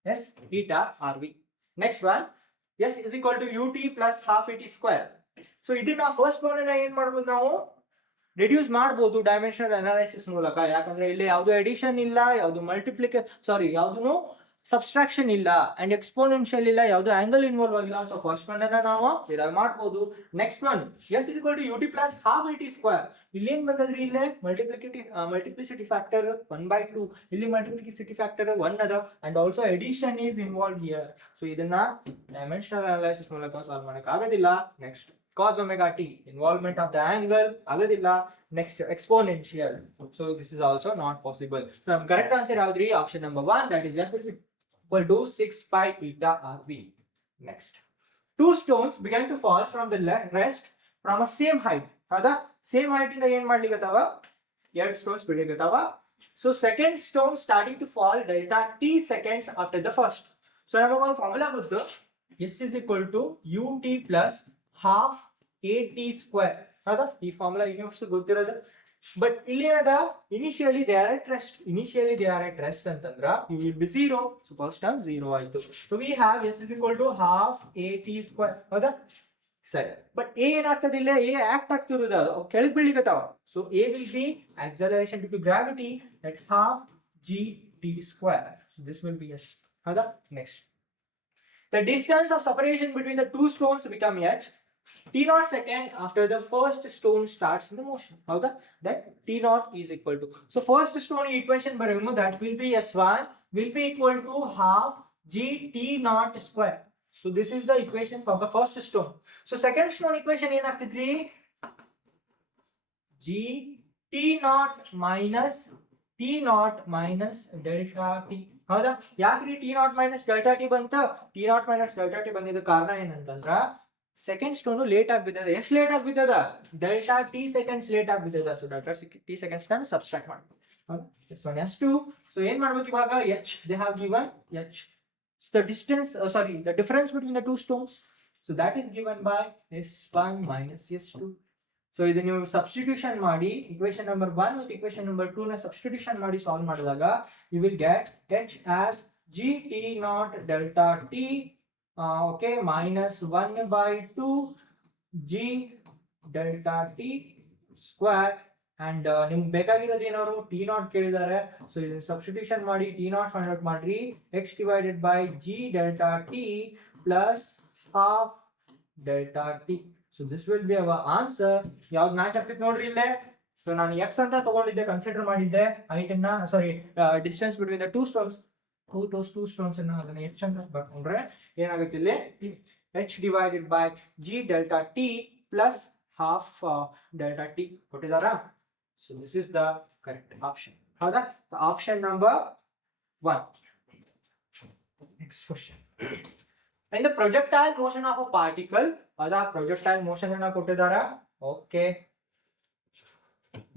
s eta rv. Next one, s is equal to ut plus half at square. So ಇದನ್ನ first one ಏನ್ ಮಾಡಬಹುದು ನಾವು ರಿಡ್ಯೂಸ್ ಮಾಡಬಹುದು dimensional analysis ಮೂಲಕ. ಯಾಕಂದ್ರೆ ಇಲ್ಲಿ ಯಾವುದು ಎಡಿಷನ್ ಇಲ್ಲ, ಯಾವುದು ಯಾವುದು ಸಬ್ಸ್ಟ್ರಾಕ್ಷನ್ ಇಲ್ಲ ಅಂಡ್ ಎಕ್ಸ್ಪೋನೆನ್ಷಿಯಲ್ ಇಲ್ಲ, ಯಾವುದು ಆಂಗಲ್ ಇನ್ವಾಲ್ವ್ ಆಗಿಲ್ಲ. ಸೊ ಫಸ್ಟ್ ಒನ್ ಅನ್ನ ನಾವು ಡಿರೈವ್ ಮಾಡಬಹುದು. Next one s is equal to ut plus half at square. ಇಲ್ಲಿ ಏನ್ ಬಂದದ್ರಿ ಇಲ್ಲೇ ಮಲ್ಟಿಪ್ಲಿಸಿಟಿ ಫ್ಯಾಕ್ಟರ್ 1/2. ಇಲ್ಲಿ ಮಲ್ಟಿಪ್ಲಿಸಿಟಿ ಫ್ಯಾಕ್ಟರ್ 1 ಅದ and also addition is involve here. So ಇದನ್ನ ಡೈಮೆನ್ಷನಲ್ ಅನಾಲಿಸಿಸ್ ಮೂಲಕ ಸಾಲ್ವ್ ಮಾಡಕ್ ಆಗೋದಿಲ್ಲ. Next cos omega t, involvement of the angle agadilla. Next, exponential. So this is also not possible. So correct answer yaudri option number 1, that is f is equal to 6 pi eta rv. Next, two stones began to fall from the rest from a same height. hada same height inda ಏನು ಮಾಡ್ಲಿಕತ್ತಾವ ಎರಡು stones ಬಿಡ್ಲಿಕತ್ತಾವ. So second stone starting to fall delta t seconds after the first. So ನಮಗೆ ಒಂದು ಫಾರ್ಮುಲಾ ಗೊತ್ತು, s is equal to ut plus half at square. ಹೌದಾ? ಈ ಫಾರ್ಮುಲಾ ಇನ್ನಷ್ಟು ಗೊತ್ತಿರೋದು. ಬಟ್ ಇಲ್ಲಿ ಏನದ initially they are at rest ಅಂತಂದ್ರ u will be 0. So first term 0 ಆಯ್ತು. So we have s is equal to half at square. ಹೌದಾ? ಸರಿ. ಬಟ್ a ಏನಾಗ್ತದೆ ಇಲ್ಲ, a ಆಕ್ಟ್ ಆಗ್ತಿರೋದು ಅದು ಕೆಳಗೆ ಬೀಳಿಕತ್ತಾವ. So a will be acceleration due to gravity at half g t square. So this will be s. ಹೌದಾ? Next, the distance of separation between the two stones become h t0 second after the first stone starts in the motion. How that t0 is equal to, so first stone equation barenu, that will be s1 will be equal to half g t0 square. So this is the equation for the first stone. So second stone equation enagtidri g t0 minus delta t. ಹೌದಾ? ಯಾಕ್ರಿ t0 minus delta t ಬಂತ? t0 minus delta t ಬಂದಿದ್ದ ಕಾರಣ ಏನಂತಂದ್ರ second stone late ಆಗಿ ಬಿದ್ದದ. ಎಷ್ಟು ಲೇಟ್ ಆಗಿ ಬಿದ್ದದ? ಡೆಲ್ಟಾ ಟಿ ಸೆಕೆಂಡ್ಸ್ ಲೇಟ್ ಆಗಿ ಬಿದ್ದದ. ಸೊ ಡೆಲ್ಟಾ ಟಿ ಸೆಕೆಂಡ್ಸ್ ನಾನು ಸಬ್ಸ್ಟ್ರಾಕ್ಟ್ ಮಾಡ್ತೀನಿ. S2. ಸೊ ಏನ್ ಮಾಡ್ಬೇಕು ಇವಾಗ? h they have given h. So the distance the difference between the two stones, so that is given by s1 minus s2. So ಇದು ನೀವು ಸಬ್ಸ್ಟಿಟ್ಯೂಷನ್ ಮಾಡಿ equation number 1 with equation number 2 ನ ಸಬ್ಸ್ಟಿಟ್ಯೂಷನ್ ಮಾಡಿ ಸಾಲ್ವ್ ಮಾಡಿದಾಗ you will get h as gt0 delta t okay minus 1/2 g delta t square and ನಿಮ್ಗೆ ಬೇಕಾಗಿರೋದು ಏನಾದ್ರು T not ಕೇಳಿದ್ದಾರೆ. ಸೊ ಇದನ್ನ ಸಬ್ಸ್ಟಿಟ್ಯೂಷನ್ ಮಾಡಿ ಟಿ ನಾಟ್ ಫೈಂಡ್ ಔಟ್ ಮಾಡ್ರಿ. X divided by g delta t plus half delta T. So this will be our answer. ಯಾವ್ದು ಮ್ಯಾಚ್ ಆಗ್ತೈತೆ ನೋಡ್ರಿ ಇಲ್ಲೇ. ಸೊ ನಾನು ಎಕ್ಸ್ ಅಂತ ತಗೊಂಡಿದ್ದೆ, ಕನ್ಸಿಡರ್ ಮಾಡಿದ್ದೆ ಹೈಟ್ ಅನ್ನ, sorry distance between the two stones. Two stones ಅನ್ನ ಅದನ್ನ ಎಚ್ ಅಂತ ಬರ್ಕೊಂಡ್ರೆ ಏನಾಗುತ್ತೆ ಇಲ್ಲಿ h divided by g delta t plus half delta t ಕೊಟ್ಟಿದಾರಾ. So this is the correct option. ಹೌದಾ? Option number 1. Next question. In the projectile motion of a particle, ಹೌದಾ projectile motion ಅನ್ನ ಕೊಟ್ಟಿದಾರಾ. Okay.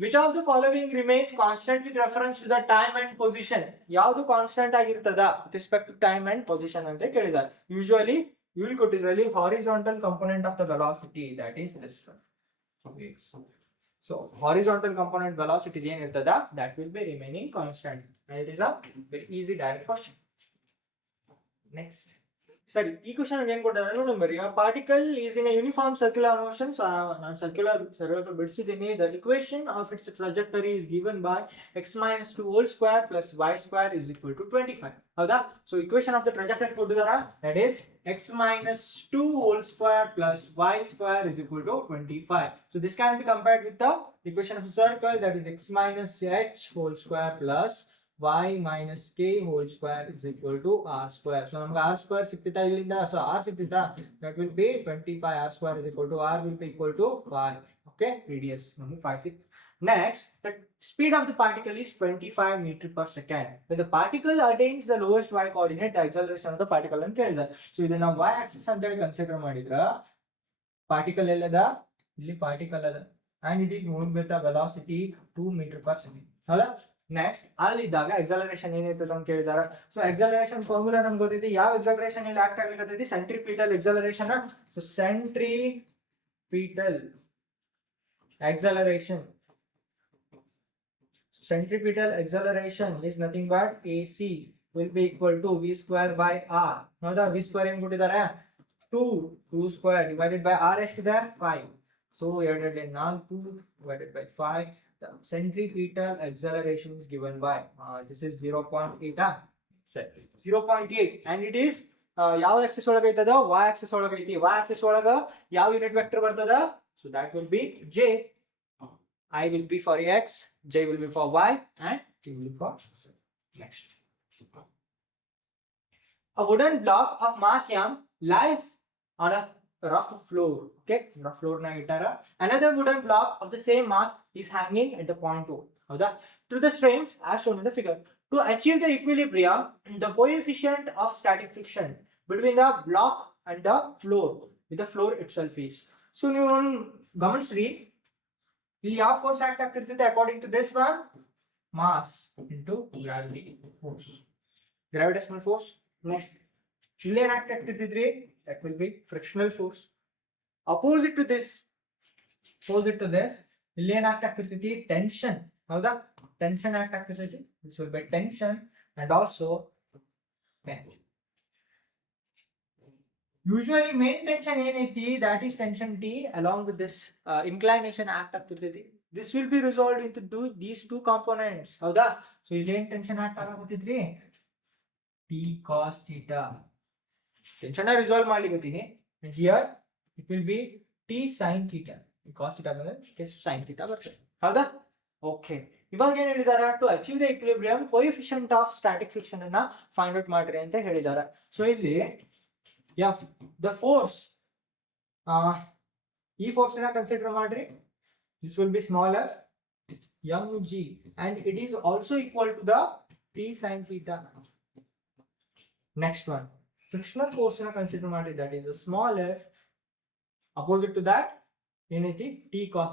Which of the following remains constant with reference to the time and position? ಯಾವುದು ಕಾನ್ಸ್ಟೆಂಟ್ ಆಗಿರ್ತದ with respect to time and position ಅಂತ ಕೇಳಿದ್ದಾರೆ. Usually you will ಕೊಟ್ಟಿದ್ರಲ್ಲಿ horizontal component of the velocity, that is this one. So horizontal component velocity ಏನಿರ್ತದ that will be remaining constant, and it is a very easy direct question. Next. ಸರಿ, ಈ ಕ್ವಶನ್ ಏನ್ ಕೊಟ್ಟಿದ್ದಾರೆ ನೋಡಿ ಬರಿ. A particle is in a uniform circular motion. So ನಾನು circular ಬಿಡಿಸಿದ್ದೀನಿ. The equation of its trajectory is given by x minus 2 whole square plus y square is equal to 25. ಹೌದಾ? So equation of the trajectory ಕೊಟ್ಟಿದ್ದಾರೆ, that is x minus 2 whole square plus y square is equal to 25. So this can be compared with the equation of a circle, that is x minus h whole square plus y minus k whole square is equal to r square. So ನಮಗೆ r square ಸಿಕ್ತಿತಾ ಇಲ್ಲಿಂದ. So r ಸಿಕ್ತಿತಾ, that will be 25. r square is equal to r will be equal to 5. Okay, radius ನಮಗೆ 5 6. Next, the speed of the particle is 25 meter per second. When the particle attains the lowest y coordinate, the acceleration of the particle ಅಂತ ಹೇಳಿದ್ದಾರೆ. So ಇದನ್ನ ನಾವು y axis ಅಂತ ಹೇಳಿ ಕನ್ಸಿಡರ್ ಮಾಡಿದ್ರ, particle ಎಲ್ಲದ ಇಲ್ಲಿ particle ಅದ, and it is moving with a velocity 2 meter per second. ಹೌದಾ? ನೆಕ್ಸ್ಟ್, ಅಲ್ಲಿದ್ದಾಗ ಎಕ್ಸಲರೇಷನ್ ಏನಿರ್ತದೆ ಅಂತ ಕೇಳಿದಾರೆ. ಸೊ ಎಕ್ಸಲರೇಷನ್ ಫಾರ್ಮುಲಾ ನಮ್ಗೆ ಗೊತ್ತೈತಿ. ಯಾವ ಎಕ್ಸಲರೇಷನ್ ಇಲ್ಲಿ ಆಕ್ಟ್ ಆಗ್ಲಿಕ್ಕೆ centripetal acceleration. So centripetal acceleration is nothing but AC will be equal to v square by r. ಹೌದಾ? v square ಏನು ಕೊಟ್ಟಿದ್ದಾರೆ 2 square divided by r ಎಷ್ಟಿದೆ 5. So 2 divided by 5. The centripetal acceleration is given by this is 0.8. 0.8, and it is ಯಾವ axis ಒಳಗೆ ಐತದ y axis ಒಳಗೆ ಐತಿ. y axis ಒಳಗ ಯಾವ ಯೂನಿಟ್ ವೆಕ್ಟರ್ ಬರ್ತದ? So that will be j. I will be for x, j will be for y, and t will be for z. Next, a wooden block of mass m lies on a rough floor. Okay, rough floor na itara. Another wooden block of the same mass is hanging at the point O. ಹೌದಾ? To the strains as shown in the figure. To achieve the equilibrium, the coefficient of static friction between the block and the floor with the floor itself is. So ನೀವು ಗಮನಿಸ್ರಿ, ಇಲ್ಲಿ ಯಾವ force act ಆಗ್ತಿರ್ತೈತೆ according to this one? Mass into gravity force, gravitational force. Next, ಇಲ್ಲಿ ಏನ್ act ಆಗ್ತಿರ್ತೈತ್ರಿ? that will be frictional force. Opposite to this ಇಲ್ಲಿ ಏನ್ ಆಕ್ಟ್ ಆಗ್ತಿರ್ತೈತಿ? ಟೆನ್ಷನ್. ಹೌದಾ? ಟೆನ್ಷನ್ ಆಕ್ಟ್ ಆಗ್ತಿರ್ತೈತಿ. this will be tension and also tension. Usually main tension ಏನೈತಿ, that is tension T, along with this inclination act ಆಗ್ತಿರ್ತೈತಿ. This will be resolved into these two components. ಹೌದಾ? so ಇಲ್ಲಿ ಏನ್ tension act ಆಗಕತ್ತೈತ್ರಿ? T cos theta. Tension resolve ಮಾಡ್ಲಿಕ್ಕೆ here it will be T sine theta. Cos theta ಬಂದ್ರೆ sine theta ಬರ್ತದೆ. ಹೌದಾ? Okay, ಇವಾಗ ಏನ್ ಹೇಳಿದಾರೆ? To achieve the equilibrium coefficient of static friction ಅನ್ನ ಫೈಂಡ್ ಔಟ್ ಮಾಡ್ರಿ ಅಂತ ಹೇಳಿದ್ದಾರೆ. ಸೊ ಇಲ್ಲಿ ಎಫ್ ದ ಫೋರ್ಸ್, ಈ ಫೋರ್ಸ್ ಅನ್ನ ಕನ್ಸಿಡರ್ ಮಾಡ್ರಿ. This will be smaller mg and it is also equal to the t sin theta. Next one, frictional force na consider ಮಾಡಿ, that is a small f. Opposite to that ಏನೈತಿ? t cos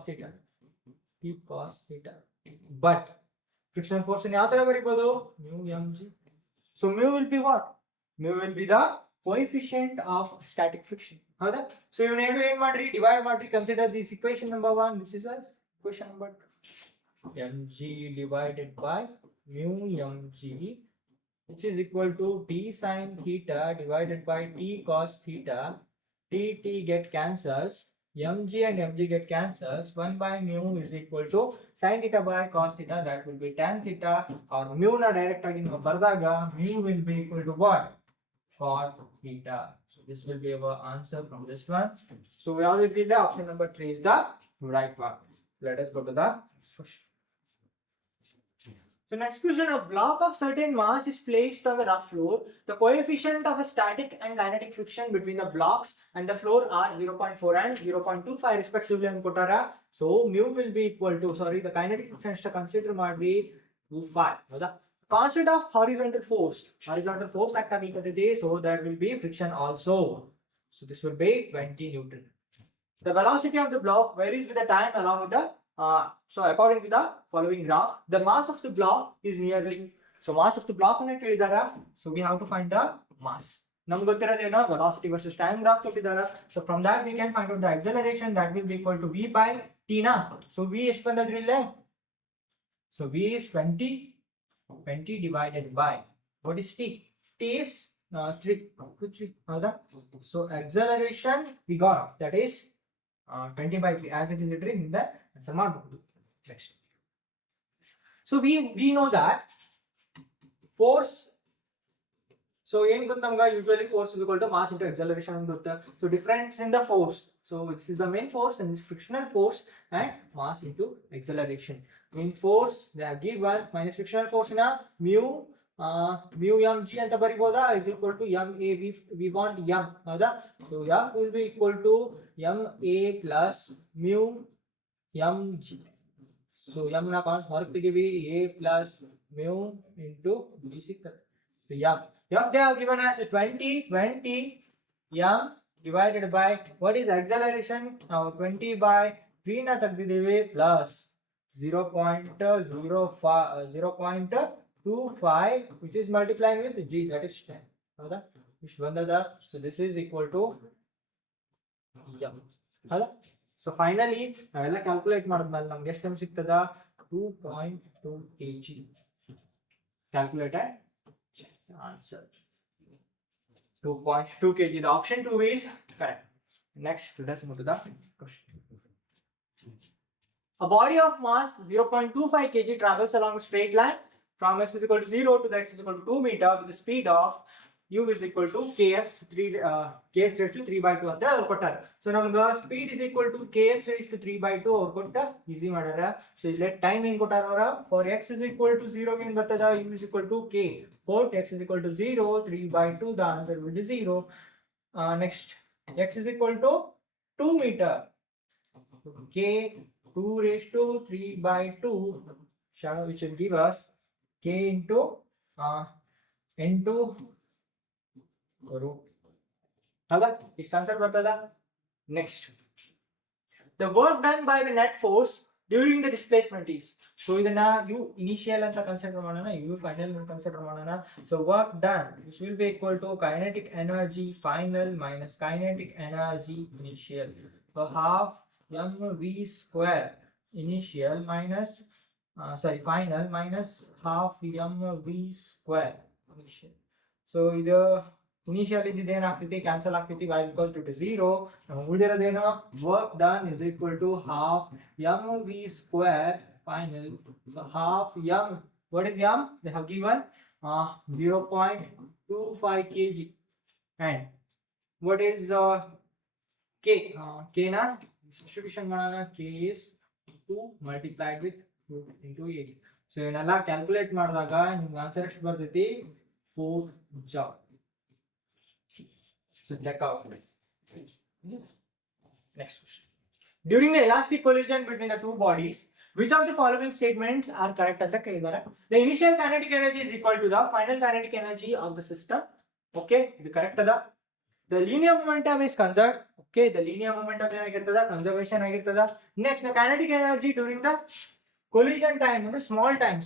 theta. But frictional force ಅನ್ನು ಯಾವ ತರ ಬರೀಬಹುದು? mu mg. So mu will be what? Mu will be the coefficient of static friction. ಹೌದಾ? So ಇವನ್ನ ಏನ್ ಮಾಡ್ರಿ? ಡಿವೈಡ್ ಮಾಡ್ರಿ. Consider this equation number 1. This is as equation number 2. mg divided by mu mg, which is equal to t sin theta divided by t cos theta. T get cancels. mg and mg get cancelled. 1 by mu is equal to sin theta by cos theta, that will be tan theta, or mu na direct agi ನಾವು ಬರೆದಾಗ mu will be equal to what? Cot theta. So this will be our answer from this one. So we already did the option number 3 is the right one. Let us go to the next question. So next question, a block of certain mass is placed on the rough floor. The coefficient of a static and kinetic friction between the blocks and the floor are 0.4 and 0.25 respectively and kotara. So mu will be equal to, sorry, the kinetic friction to consider might be 25. The constant of horizontal force act aglikatide, so there will be friction also. So this will be 20 Newton. The velocity of the block varies with the time along with the so according to the following graph, the mass of the block is nearly, so mass of the block anna kelidara, so we have to find the mass. Namge gottirodena velocity versus time graph kottidara, so from that we can find out the acceleration, that will be equal to v by t na. So v ಎಷ್ಟು ಬಂದದ್ರಿ ಇಲ್ಲಿ, so v is 20 divided by what is t? T is 3 ಹೌದಾ. So acceleration we got, that is 20 by 3 as it is written in the answer ಮಾಡಬಹುದು. Next, so we know that force, so ಏನು ಗೊತ್ತು ನಮ್ಗೆ, usually force is equal to mass into acceleration ಅಂತ ಗೊತ್ತಾ. So difference in the force, so this is the main force and this frictional force and mass into acceleration. Main force they have given minus frictional force na mu mg ಅಂತ ಬರಿಬೋದಾ, is equal to ma, we want m ಹೌದಾ. So m will be equal to ma plus mu mg. So m na ಕಾನ್ಸ್ ಹೊರಗೆ ತೆಗಿವಿ, a plus mu into b ಸಿಗ್ತದೆ. So f they have given us 20 m divided by what is acceleration, now 20 by 3 na ತೆಗೆದಿದ್ದೀವಿ plus 0.25 which is multiplying with g, that is 10 ಹೌದಾ. ಇಷ್ಟು ಬಂದದ. So this is equal to m ಹೌದಾ. So finally ನಾವೆಲ್ಲ ಕ್ಯಾಲ್ಕುಲೇಟ್ ಮಾಡಿದ್ಮೇಲೆ ನಮ್ಗೆ ಎಷ್ಟು ಟೈಮ್ ಸಿಗ್ತದ, 2.2 kg. Calculated answer 2.2 kg. The option 2 is correct. Next, let us move to the question. A body of mass 0.25 kg travels along a straight line from x is equal to 0 to the x is equal to 2 meter with the speed of u is equal to kx 3 raised to 3 by 2 ಅಂತ ಅವ್ರು ಕೊಟ್ಟಾರೆ. ಸೊ ನಮ್ಗೆ speed is equal to kx raised to 3 by 2 ಅವ್ರು ಕೊಟ್ಟ ಈಸಿ ಮಾಡ್ಯಾರ. ಸೊ ಇಲ್ಲಿ ಟೈಮ್ ಏನ್ ಕೊಟ್ಟಾರ ಅವರ, for x is equal to 0 ಏನ್ ಬರ್ತದ, u is equal to k. For x is equal to 0, 3 by 2, the answer will be 0. Next, x is equal to 2 meter, k 2 raised to 3 by 2, which will give us k into root. ಹೌದಾ, ಇಷ್ಟು ಆನ್ಸರ್ ಬರ್ತದ. Next, the work done by the net force during the displacement is, so ಇದನ್ನ u initial ಅಂತ ಕನ್ಸಿಡರ್ ಮಾಡೋಣ, u final ಅಂತ ಕನ್ಸಿಡರ್ ಮಾಡೋಣ. So work done, this will be equal to kinetic energy final minus kinetic energy initial. So half mv square initial minus final minus half mv square initial. So ಇದು initial ಇದ್ದಿದ್ದು ಏನಾಗ್ತೈತಿ, cancel ಆಗ್ತೈತಿ, y equals to 0. ಉಳಿದಿರೋದೇನು, work done is equal to half mv square final. So half m, what is m, they have given 0.25 kg, and what is k, k na substitution ಮಾಡೋಣ, k is 2 multiplied with 2 into 8. So ಇದನ್ನೆಲ್ಲ ಕ್ಯಾಲ್ಕುಲೇಟ್ ಮಾಡಿದಾಗ ನಿಮ್ಗೆ ಆನ್ಸರ್ ಎಷ್ಟು ಬರ್ತೈತಿ, 4 joule. So check out this. Next question. During the elastic collision between the two bodies, which of the following statements are correct ಅಂತ ಕೇಳಿದ್ದಾರೆ. The initial kinetic energy is equal to the final kinetic energy of the system. Okay, ಇದು ಕರೆಕ್ಟ್ ಅದ. The linear momentum is conserved. Okay, the linear momentum ಏನಾಗಿರ್ತದ, ಕನ್ಸರ್ವೇಷನ್ ಆಗಿರ್ತದ. Next, the kinetic energy during the collision time ಅಂದ್ರೆ small time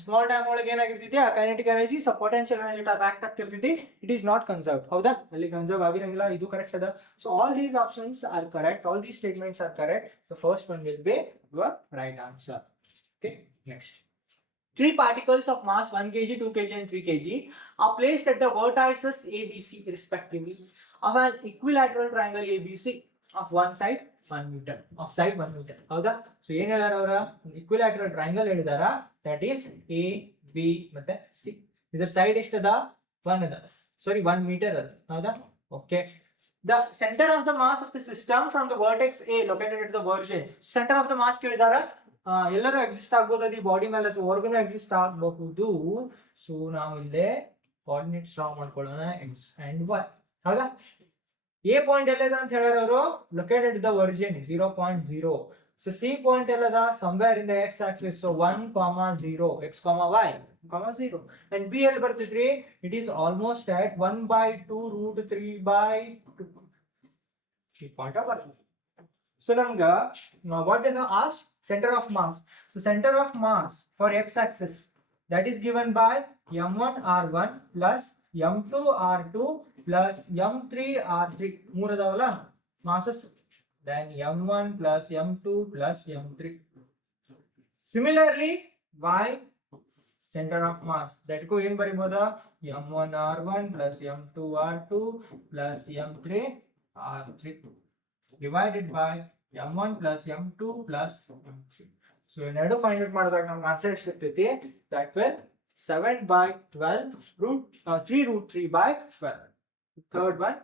ಒಳಗೆ ಏನಾಗಿರ್ತೈತಿ, ಆ kinetic energy potential energy act ಆಗ್ತಿರ್ತೈತಿ, it is not conserved. ಹೌದಾ, ಅಲ್ಲಿ ಕನ್ಸರ್ವ್ ಆಗಿರಂಗಿಲ್ಲ, ಇದು ಕರೆಕ್ಟ್ ಅದ. So all these options are correct, all these statements are correct. The first one will be your right answer. Okay, next. Three particles of mass 1 kg, 2 kg and 3 kg are placed at the vertices ABC respectively of an equilateral triangle ABC of one side 1 meter. Of side 1 meter. ಹೌದಾ? So ಏನ್ ಹೇಳ್ಯಾರ ಅವರ equilateral triangle ಹೇಳಿದಾರ, that is A, B ಮತ್ತೆ C. ಇದರ ಸೈಡ್ ಎಷ್ಟದ 1 ಅದ, ಸಾರಿ 1 ಮೀಟರ್ ಅದ. ಹೌದಾ? Okay. The center of the mass of the system from the vertex A located at the origin. Center of the mass ಕೇಳಿದಾರ, ಎಲ್ಲರೂ ಎಕ್ಸಿಸ್ಟ್ ಆಗ್ಬೋದು ಈ ಬಾಡಿ ಮೇಲೆ ಅಥವಾ ಹೊರಗಡೆ ಎಕ್ಸಿಸ್ಟ್ ಆಗಬಹುದು. ಸೊ ನಾವು ಇಲ್ಲೇ ಕೋಆರ್ಡಿನೇಟ್ಸ್ ಡ್ರಾ ಮಾಡ್ಕೊಳ್ಳೋಣ, x and y. ಹೌದಾ? A ಪಾಯಿಂಟ್ ಎಲ್ಲದ ಅಂತ ಹೇಳ್ಯಾರ ಅವರು, located the origin 0.0. So C point ಎಲ್ಲದ somewhere in the x axis, so 1, 0, x, y, 0. and B ಎಲ್ಲಿ ಬರ್ತಿದ್ರಿ, it is almost at 1/2 root 3/2. ಈ ಪಾಯಿಂಟ್ ಬರ್ತದೆ. ಸೊ ನಮ್ಗ what they have asked, center of mass. So center of mass for x axis, that is given by m1 r1 plus m2 r2 plus m3 r3. ಮೂರು ಅದಾವಲ್ಲ masses, then m1 plus m2 plus m3. Similarly y center of mass, that go ಏನ್ ಬರಿಬೋದಾ, m1 r1 plus m2 r2 plus m3 r3 divided by m1 plus m2 plus m3. So ಎರಡು find out ಮಾಡಿದಾಗ ನಮ್ಗೆ ಆನ್ಸರ್ ಎಷ್ಟು ಸಿಗ್ತೈತಿ, that will 7/12 root 3 root 3/12. Third one.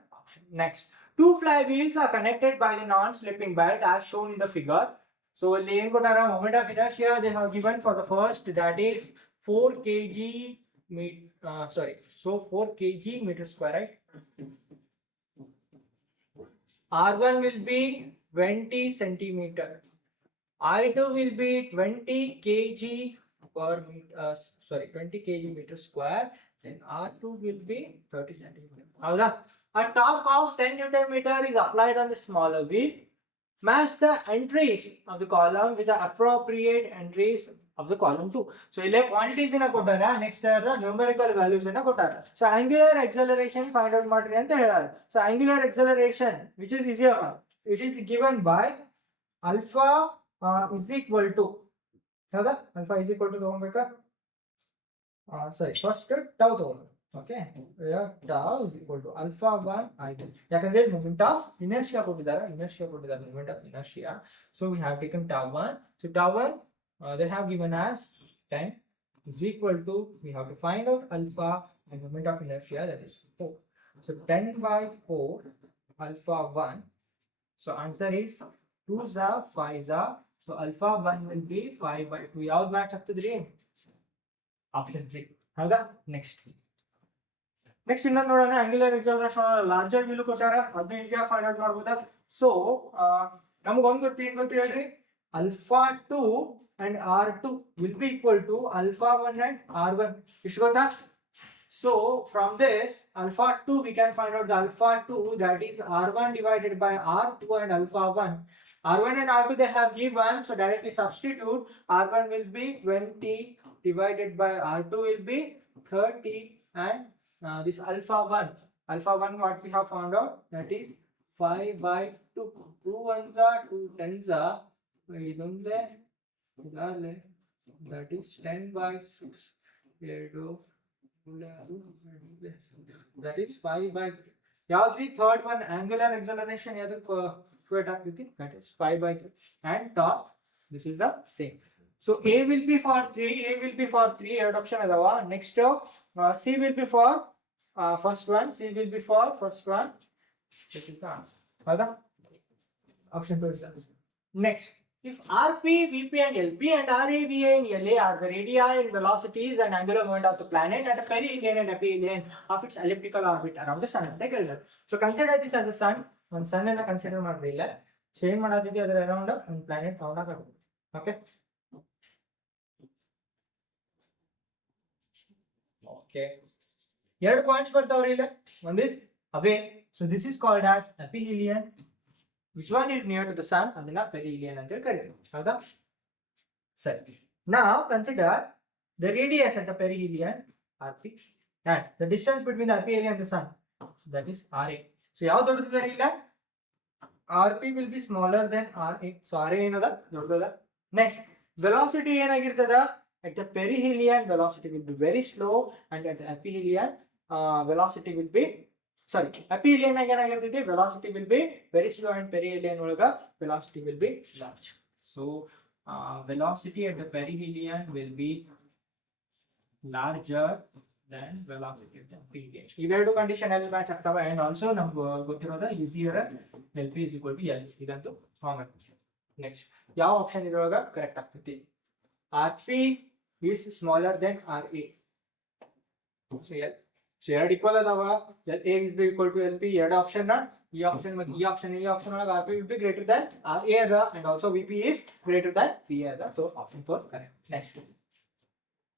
Next, two flywheels are connected by the non-slipping belt as shown in the figure. So ಇಲ್ಲಿ ಏನು ಕೊಟ್ಟಾರ, moment of inertia they have given for the first, that is 4 kg so 4 kg meter square, right? R1 will be 20 centimeter, I2 will be 20 kg per meter, 20 kg meter square, then R2 will be 30 centimeter. Howda? A torque of 10 Newton meter is applied on the smaller wheel. Match the entries of the column with the appropriate entries of the column 2. So ಇಲ್ಲಿ quantities ನ ಕೊಟ್ಟಾರ, next the numerical values ನ ಕೊಟ್ಟಾರ. So angular acceleration find out ಮಾಡ್ರಿ ಅಂತ ಹೇಳಾರ. So angular acceleration, which is easier one, it is given by alpha is equal to, ಹೌದಾ, alpha is equal to ತಗೊಬೇಕಾ, first tau ತಗೊಳ್ಳೋಣ. Okay, tau is equal to alpha 1 I2. ಯಾಕಂದ್ರೆ moment of inertia ಕೊಟ್ಟಿದ್ದಾರೆ, moment of inertia. So we have taken tau 1. So tau 1 they have given as 10 is equal to, we have to find out alpha and moment of inertia, that is 4. So 10/4 alpha 1. So answer is 2s are 5s are. So alpha 1 will be 5/2. ಯಾವ್ದು ಮ್ಯಾಚ್ ಆಗ್ತದ್ರಿ, ಆಪ್ಷನ್ 3. ಹೌದಾ? ನೆಕ್ಸ್ಟ್ ಇನ್ನೊಂದು ನೋಡೋಣ, angular acceleration larger value ಕೊಟ್ಟಾರ, ಅದನ್ನ ಈಸಿಯಾಗಿ find out ಮಾಡಬಹುದಾ. ಸೊ ನಮಗೆ ಒಂದು ಏನ್ ಗೊತ್ತು ಹೇಳ್ರಿ, alpha 2 and r2 will be equal to alpha 1 and r1. ಇಷ್ಟು ಗೊತ್ತಾ? So from this alpha 2 we can find out the alpha 2, that is r1 divided by r2 and alpha 1. R1 and R2 they have given, so directly substitute. R1 will be 20 divided by R2 will be 30, and this alpha 1 what we have found out, that is 5/2. 2 ones are 2 tens are, that is 10/6. That is 5/3. ಯಾವ್ದ್ರಿ third one, angular acceleration ಯಾವ್ದಕ್ಕೆ equate ಆಗ್ತೈತಿ, that is 5/3. and torque, this is the same. So A will be for 3, ಎರಡು ಆಪ್ಷನ್ ಅದಾವ. Next C will be for first one, this is the answer. ಹೌದಾ? ಆಪ್ಷನ್ 2 is the answer. Next, if RP, VP and LP and RA, VA and LA are the radii and velocities and angular moment of the planet at a perihelion and aphelion of its elliptical orbit around the sun ಅಂತ ಕೇಳಿದ್ದಾರೆ. So consider this as a sun. ಒಂದು ಸನ್ ಅನ್ನ consider ಮಾಡ್ರಿ, ಇಲ್ಲ ಸೊ ಏನ್ ಮಾಡಾತಿದ್ವಿ, ಅದರ ಅರೌಂಡ್ ಒಂದು ಪ್ಲಾನೆಟ್ ರೌಂಡ್ ಆಗುತ್ತೆ. ಓಕೆ ಎರಡು ಪಾಯಿಂಟ್ಸ್ ಬರ್ತಾವ್ರಿ ಇಲ್ಲ, one is away, so this is called as aphelion. Which one is near to the sun, ಅದನ್ನ perihelion ಅಂತ ಕರೀತಾರೆ. ಹೌದಾ? ಸರಿ, now consider the radius at the perihelion RP and the distance between the aphelion and the sun, that is RA. So ಯಾವ್ದು ದೊಡ್ಡದಿದೆ ಇಲ್ಲ, RP will be smaller than RA. So RA ಏನದ ದೊಡ್ಡದ. Next, velocity ಏನಾಗಿರ್ತದ, at the perihelion velocity will be very slow and at the aphelion velocity will be sorry, aphelion again velocity will be very slow and perihelion velocity will be large. So velocity at the perihelion will be larger than velocity at the aphelion. Ivedu condition L match agtava, and also namge gottiroda easier LP is equal to L. Idantu common. Next, ಯಾವ ಆಪ್ಷನ್ ಇದ್ರೊಳಗ ಕರೆಕ್ಟ್ ಆಗ್ತೈತಿ? RP is smaller than RA. So L. So ಎರಡು equal ಅದಾವ. LA is equal to LP. ಎರಡು ಆಪ್ಷನ್ ನ ಈ ಆಪ್ಷನ್ ಮತ್ತು ಈ ಆಪ್ಷನ್ ಒಳಗ RP will be greater than RA ಅದ, and also VP is greater than PA ಅದ. So option 4 correct. Next,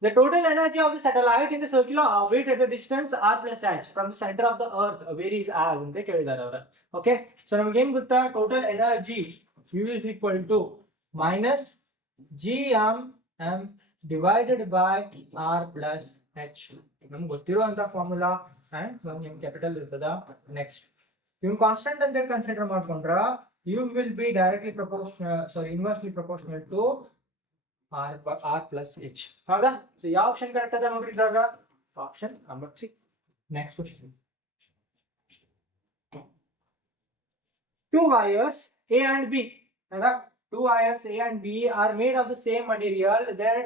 the total energy of the satellite in the circular orbit at the distance r plus h from the center of the earth varies as ante kelidare avara. Okay, so namage ಏನು ಗೊತ್ತಾ, total energy U is equal to minus gm divided by r plus h. ನಮಗೆ ಗೊತ್ತಿರುವಂತ formula and m capital ಇರ್ತದ. Next, ಇವನ್ ಕಾನ್ಸ್ಟೆಂಟ್ ಅಂತ ಕನ್ಸಿಡರ್ ಮಾಡ್ಕೊಂಡ್ರ U will be directly proportional, inversely proportional to r plus h. ಹೌದಾ? ಸೊ ಯಾವ option correct ಅದ ನೋಡ್ರಿ ಇದ್ರಾಗ? Option number 3. Next question. Two wires A and B, two wires A and B are made of the same material. Their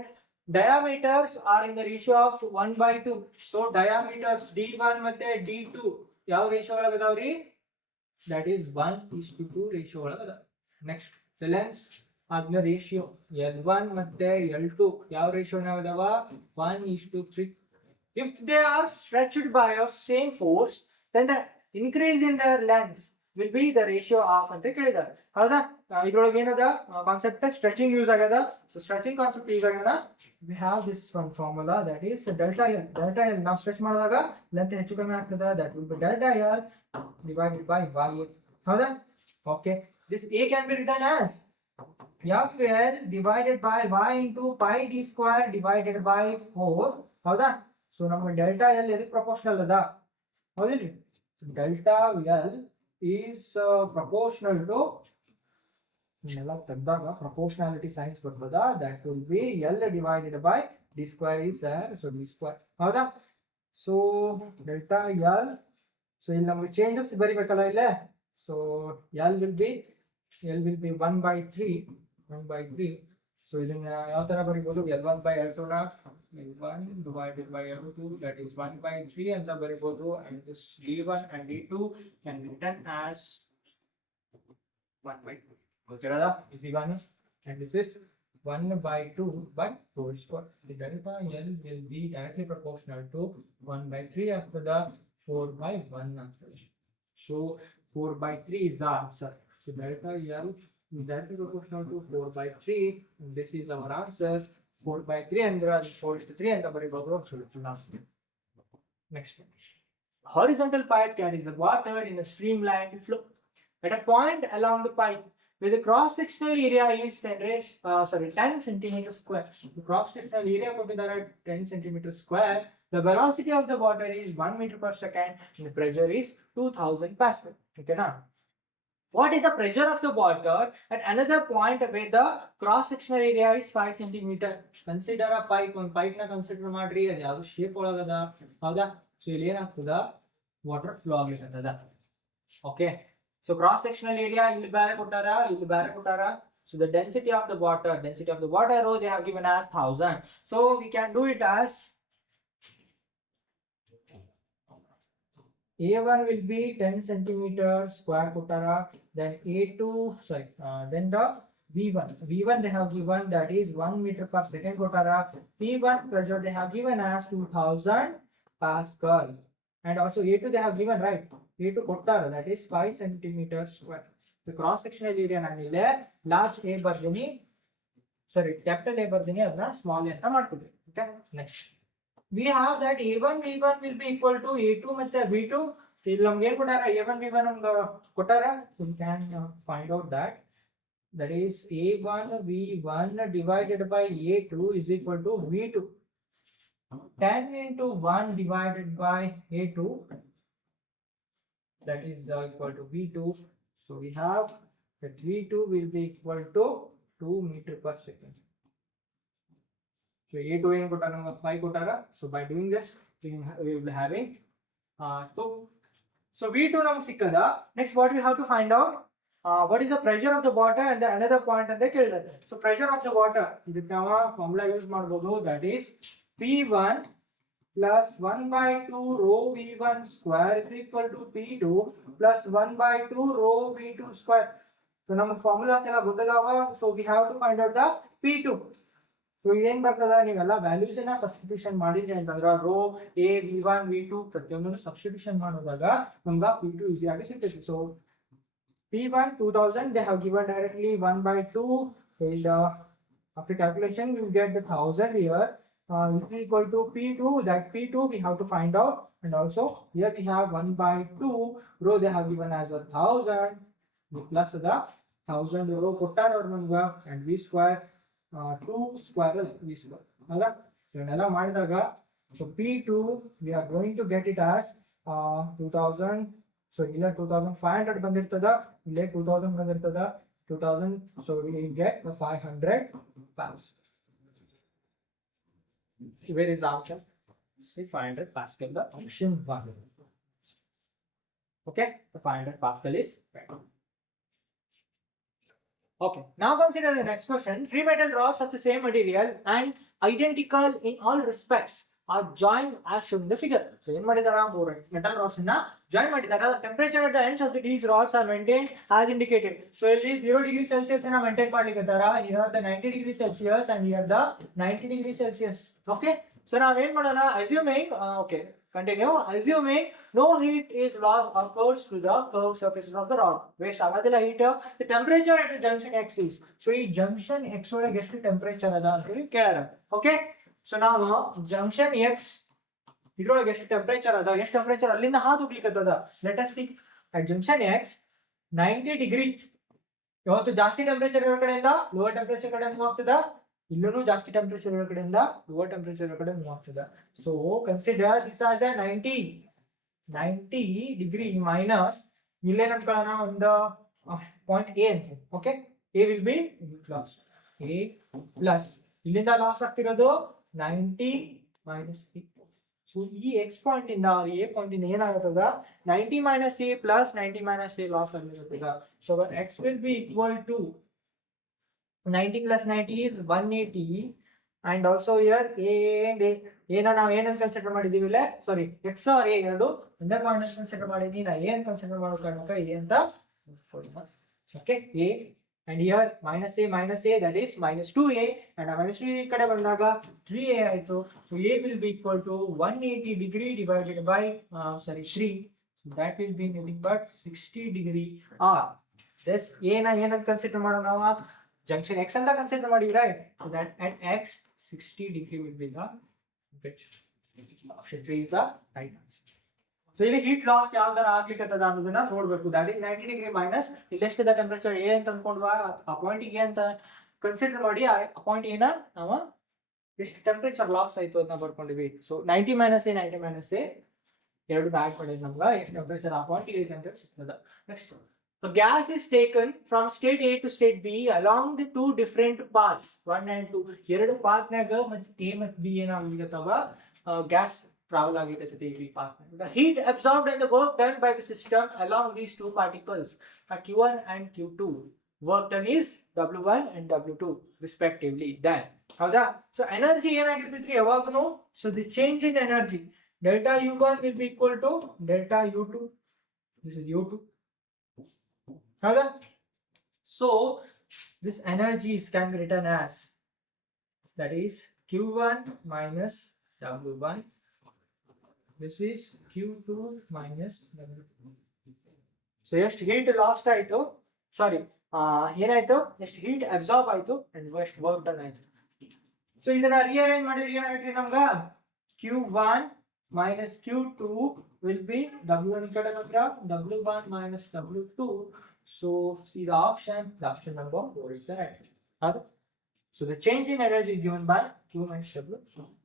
diameters are in the ratio of 1/2. So diameters D1 ಮತ್ತೆ D2 ಯಾವ ರೇಷಿಯೋ ಒಳಗ ಅದಾವ್ರಿ? That is 1:2 ರೇಷಿಯೋ ಒಳಗ ಅದ. Next, the lengths are the ratio L1 ಮತ್ತೆ L2 ಯಾವ ರೇಷಿಯೋ ನಾಗ ಅದಾವ? 1:3. If they are stretched by a same force, then the increase in their lengths will be the ratio of ಅಂತ ಕೇಳಿದ್ದಾರೆ. ಹೌದಾ? ಇದ್ರೊಳಗೆ ಏನದ ಕಾನ್ಸೆಪ್ಟ್ ಸ್ಟ್ರೆಚಿಂಗ್ ಯೂಸ್ ಆಗದ. ಸೊ ಸ್ಟ್ರೆಚಿಂಗ್ ಕಾನ್ಸೆಪ್ಟ್ ಯೂಸ್ ಆಗದ. We have this one formula, that is delta L. Delta L ನಾವು ಸ್ಟ್ರೆಚ್ ಮಾಡಿದಾಗ ಲೆಂತ್ ಹೆಚ್ಚು ಕಮ್ಮಿ ಆಗ್ತದ. That will be delta L divided by y. ಹೌದಾ? Okay, this A can be written as FL divided by y into pi d square divided by 4. ಹೌದಾ? ಸೊ ನಮಗೆ delta L ಎದಕ್ಕೆ proportional ಅದ? ಹೌದಿಲ್ರಿ? Delta L is proportional to ನೆಲ ತೆಗ್ದಾಗ proportionality signs ಬರ್ತದ. that will be L divided by d square is there, so d square. ಹೌದಾ? So delta L, so ಇಲ್ಲಿ ನಮಗೆ ಚೇಂಜಸ್ ಬರಿಬೇಕಲ್ಲ ಇಲ್ಲೇ. So L will be 1/3. ಸೊ ಇದನ್ನ ಯಾವ ತರ ಬರಿಬಹುದು? L1 by L2 ನ L1 divided by L2, that is 1/3 ಅಂತ ಬರಿಬಹುದು. And this D1 and D2 can be written as 1/2. ಗೊತ್ತಿರಲ್ಲ easy one. And this is 1/2 by 4 square. The delta L will be directly proportional to 1/3 after the 4/1 after. So 4/3 is the answer. So delta L is directly proportional to 4/3. And this is our answer. 4/3 ಅಂದ್ರೆ 4:3 ಅಂತ ಬರೀಬಹುದು. Next one. Horizontal pipe carries the water in a streamlined flow. At a point along the pipe where the cross-sectional area is 10 centimeters square. The cross-sectional area ಕೊಟ್ಟಿದ್ದಾರೆ 10 centimeters square. The velocity of the water is 1 meter per second and the pressure is 2000 pascal. Okay na? What is the pressure of the water at another point where the cross-sectional area is 5 centimeter? Consider a pipe. ಒಂದು pipe ನ consider ಮಾಡ್ರಿ. ಅದು ಯಾವ shape ಒಳಗದ? ಹೌದಾ? So ಇಲ್ಲಿ ಏನಾಗ್ತದ? Water flow ಆಗ್ಲಿಕ್ಕತ್ತದ. Okay, so cross sectional area ಇಲ್ಲಿ ಬೇರೆ ಕೊಟ್ಟಾರ, ಇಲ್ಲಿ ಬೇರೆ ಕೊಟ್ಟಾರ. So the density of the water rho they have given as 1000. So we can do it as A1 will be 10 centimeters square kottara. Then A2, then the V1 they have given, that is 1 meter per second kottara. P1 pressure they have given as 2000 pascal. And also A2 they have given, right? A2 kottara, that is 5 centimeters square. The cross sectional area ನಾನು ಇಲ್ಲಿ large A ಬರ್ತೀನಿ, capital A ಬರ್ತೀನಿ, ಅದನ್ನ small a ಅಂತ ಮಾಡ್ಕೊಡ್ರಿ. Okay, next we have that A1 V1 will be equal to A2 ಮತ್ತೆ V2. ಇಲ್ಲಿ ನಮ್ಗೆ ಏನು ಕೊಟ್ಟಾರ? A1 V1 ನಮ್ಗೆ ಕೊಟ್ಟಾರ. So we can find out that is A1 V1 divided by A2 is equal to V2. 10 into 1 divided by A2, that is equal to V2. So we have that V2 will be equal to 2 meter per second. So A2 ಏನು ಕೊಟ್ಟಾರ? 5 ಕೊಟ್ಟಾರ. So by doing this we will be having 2. So V2 ನಮಗೆ ಸಿಕ್ಕದ. Next what we have to find out, what is the pressure of the water and the another point ಅಂತ ಕೇಳಿದ್ದಾರೆ. So pressure of the water ಇದಕ್ಕೆ ನಾವು formula use ಮಾಡಬಹುದು, that is P1 plus 1 by 2 rho V1 square is equal to P2 plus 1 by 2 rho V2 square. So ನಮಗೆ ಫಾರ್ಮುಲಾಸ್ ಎಲ್ಲ ಗೊತ್ತಿದಾವ. So we have to find out the P2. So ಇದೇನ್ ಬರ್ತದ, ನೀವೆಲ್ಲ ವ್ಯಾಲ್ಯೂಸ್ ಅನ್ನ ಸಬ್ಸ್ಟಿಟ್ಯೂಷನ್ ಮಾಡಿದ್ರಿ ಅಂತಂದ್ರ ರೋ ಎ V1 V2 ಪ್ರತಿಯೊಂದನ್ನು ಸಬ್ಸ್ಟಿಟ್ಯೂಷನ್ ಮಾಡೋದಾಗ ನಮ್ಗೆ P2 ಈಸಿಯಾಗಿ ಸಿಗ್ತೈತಿ. So P1 2000, they have given directly 1 by 2, and after calculation we will get the 1000 here, is equal to P2. That P2 we have to find out, and also here we have 1 by 2 rho they have given as 1000 plus the 1000 rho ಕೊಟ್ಟಾರ ಅವರು ನಮ್ಗೆ, and V square 2 square V square ಹೌದಾ. ಇದನ್ನೆಲ್ಲ ಮಾಡಿದಾಗ so P2 we are going to get it as 2000. so ಇಲ್ಲ 2500 ಬಂದಿರ್ತದ, ಇಲ್ಲೇ 2000 ಬಂದಿರ್ತದ 2000. so we get the 500 pounds. Where is the answer? See 500 Pascal, the option 1. Okay, the 500 Pascal is right. Okay, now consider the next question. Three metal rods of the same material and identical in all respects are joined as shown in the figure. So in madidara more metal rods na join madidara. The temperature at the ends of these rods are maintained as indicated. So it is 0 degree Celsius na maintain ಮಾಡ್ಲಿಕತ್ತಾರ. Here the 90 degree Celsius and here the 90 degree Celsius. Okay, so now ಏನು ಮಾಡೋಣ, assuming okay, continue. Assuming no heat is lost occurs to the curved surfaces of the rod. Waste ಆಗೋದಿಲ್ಲ heat. The temperature at the junction X is. So ಈ junction X ಒಳಗೆ ಎಷ್ಟು temperature ಅದ ಅಂತ ಹೇಳಿ ಕೇಳಾರ. Okay, so ನಾವು junction X ಇದ್ರೊಳಗೆ ಎಷ್ಟು ಟೆಂಪರೇಚರ್ ಅದ, ಎಷ್ಟು ಟೆಂಪರೇಚರ್ ಅಲ್ಲಿಂದ ಹಾದು ಹೋಗ್ಲಿಕ್ಕತ್ತದ. Let us see at junction X 90 degree. ಯಾವತ್ತು ಜಾಸ್ತಿ ಟೆಂಪರೇಚರ್ ಇರೋ ಕಡೆಯಿಂದ ಲೋವರ್ ಟೆಂಪರೇಚರ್ ಕಡೆ ಮೂವ್ ಆಗ್ತದ, ಇಲ್ಲೂ ಜಾಸ್ತಿ ಟೆಂಪರೇಚರ್ ಇರೋ ಕಡೆಯಿಂದ ಲೋವರ್ ಟೆಂಪರೇಚರ್ ಕಡೆ ಮೂವ್ ಆಗ್ತದ. So consider this as a 90 degree minus ಇಲ್ಲೇನ್ ಅನ್ಕೊಳ್ಳೋಣ ಒಂದು ಪಾಯಿಂಟ್ ಎ ಅಂತ. Okay, A will be loss, A plus ಇಲ್ಲಿಂದ ಲಾಸ್ ಆಗ್ತಿರೋದು 90 ಮೈನಸ್ ಎ. ಸೊ ಈ ಎಕ್ಸ್ ಪಾಯಿಂಟ್ ಇಂದ ಎ ಪಾಯಿಂಟ್ ಇಂದ ಏನಾಗುತ್ತದ 90 minus A plus 90 minus A loss ಆಗಿರುತ್ತದ. So X will be equal to 90 plus 90 is 180, and also here a and a ಏನ ನಾವು ಏನಂತ ಕನ್ಸಿಡರ್ ಮಾಡಿದೀವಿ ಇಲ್ಲ, ಸಾರಿ x or a ಎರಡು ಒಂದೇ ಪಾಯಿಂಟ್ ಅಂತ ಕನ್ಸಿಡರ್ ಮಾಡಿದೀನಿ. ನಾ a ಅಂತ ಕನ್ಸಿಡರ್ ಮಾಡೋ ಕಾರಣಕ್ಕೆ a ಅಂತ. Okay, a and here minus a that is minus 2a, and minus 2a ಕಡೆ ಬಂದಾಗ 3a ಆಯ್ತು. so a will be equal to 180 degree divided by 3, so that will be nothing but 60 degree. this a na ಏನಂತ ಕನ್ಸಿಡರ್ ಮಾಡೋಣ ನಾವು junction X ಅಂತ ಕನ್ಸಿಡರ್ ಮಾಡಿ, right? so that at X 60 degree will be the temperature. Option 3 is the right answer. so ಇಲ್ಲಿ heat loss ಯಾವ ತರ ಆಗ್ಲಿಕ್ಕತ್ತದ ಅನ್ನೋದನ್ನ ನೋಡಬೇಕು. that is 90 degree minus ಇಲ್ಲೆಷ್ಟಿದೆ ಟೆಂಪರೇಚರ್ A ಅಂತ ಅನ್ಕೊಂಡ್ವಾ, ಆ ಪಾಯಿಂಟ್ A ಅಂತ ಕನ್ಸಿಡರ್ ಮಾಡಿ ಆ ಪಾಯಿಂಟ್ A ನ ನಾವು ಎಷ್ಟು ಟೆಂಪರೇಚರ್ ಲಾಸ್ ಆಯ್ತು ಅಂತ ಬರ್ಕೊಂಡಿವಿ. so 90 minus A ಎರಡು ಆಡ್ ಮಾಡಿದ್ರೆ ನಮ್ಗೆ ಎಷ್ಟು ಟೆಂಪರೇಚರ್ ಆ ಪಾಯಿಂಟ್ ಇದೆ ಅಂತ ಸಿಗ್ತದ. Next, a gas is taken from state A to state B along the two different paths 1 and 2. ಎರಡು ಪಾತ್ ನಾಗ ಮತ್ತೆ A ಮತ್ತು B ಏನಾಗಿರುತ್ತವ gas travel ಆಗಿರ್ತೈತೆ ಈ ಪಾತ್ ನಾಗ. the heat absorbed and the work done by the system along these two particles Q1 and Q2, work done is W1 and W2 respectively. then ಹೌದಾ. so energy ಏನಾಗಿರ್ತೈತ್ರಿ ಯಾವಾಗನು, so the change in energy delta U1 will be equal to delta U2. this is U2. so this energy can be written as, that is Q1 minus W1, this is Q2 minus W2. so ಎಷ್ಟು heat lost ಆಯ್ತು, ಸಾರಿ ಏನಾಯ್ತು, ಎಷ್ಟು heat absorb ಆಯ್ತು and ಎಷ್ಟು work done ಆಯ್ತು. so ಇದನ್ನ rearrange ಮಾಡಿದ್ರೆ ಏನಾಗುತ್ತೆ ನಮ್ಗೆ Q1 minus Q2 will be W1 ಈ ಕಡೆ ಮಾತ್ರ W1 minus W2. so see the option number 4 is the right answer. so the change in energy is given by Q minus W,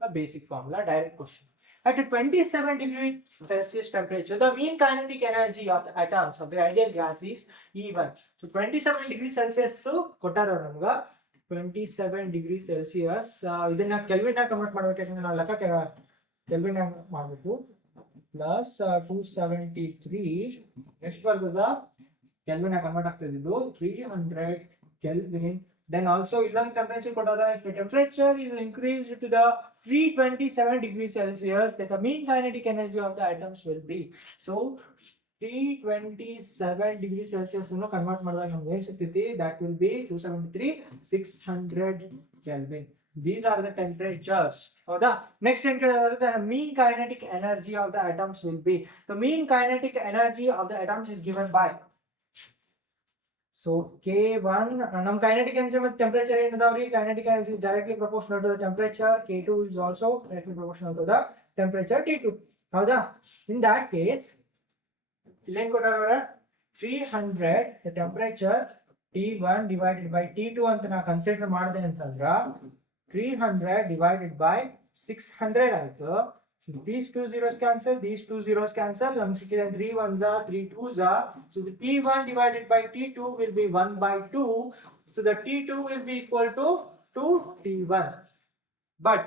a basic formula, direct question. at a 27 degree Celsius temperature, the mean kinetic energy of the atoms of the ideal gas is E1. so 27 degree Celsius ಕೊಟ್ಟಾರ ನಮ್ಗೆ 27 degree Celsius. ಇದನ್ನ ಕೆಲ್ವಿನ್ ಆಗಿ ಕನ್ವರ್ಟ್ ಮಾಡಬೇಕು, ಯಾಕಂದ್ರೆ ನಾವು ಲೆಕ್ಕ ಕೆಲ್ವಿನ್ ಆಗಿ ಮಾಡಬೇಕು. plus 273 ಎಷ್ಟು ಬರ್ತದ ಕೆಲ್ವಿನ್ ಕನ್ವರ್ಟ್ ಆಗ್ತದೆ ಇದು 300 kelvin. Then also illong temperature ಕೊಟ್ಟಾಗ if the temperature is increased to the 327 degrees Celsius, then the mean kinetic energy of the atoms will be. So 327 degrees Celsius ಅನ್ನು ಕನ್ವರ್ಟ್ ಮಾಡಿದಾಗ ನಮ್ಗೆ ಏನು ಸಿಗ್ತೈತಿ, that will be 273 600 Kelvin. These are the temperatures. ಹೌದಾ? Next the mean kinetic energy of the atoms will be. The mean kinetic energy of the atoms is given by. So K1 ನಮ್ಮ kinetic energy ಮತ್ತು temperature ಏನದಾವ್ರಿ, kinetic energy is directly proportional to the temperature. K2 is also directly proportional to the temperature T2. ಹೌದಾ? In that case ಇಲ್ಲೇನ್ ಕೊಟ್ಟಾರ 300 the temperature T1 divided by T2 ಅಂತ ನಾ ಕನ್ಸಿಡರ್ ಮಾಡಿದೆ ಅಂತಂದ್ರ 300 divided by 600 ಆಯ್ತು. So these two zeros cancel, these two zeros cancel. ನಮ್ಗೆ ಸಿಕ್ಕಿದೆ 3 ones are 3 twos are. So the T1 divided by T2 will be 1 by 2. So the T2 will be equal to 2T1. But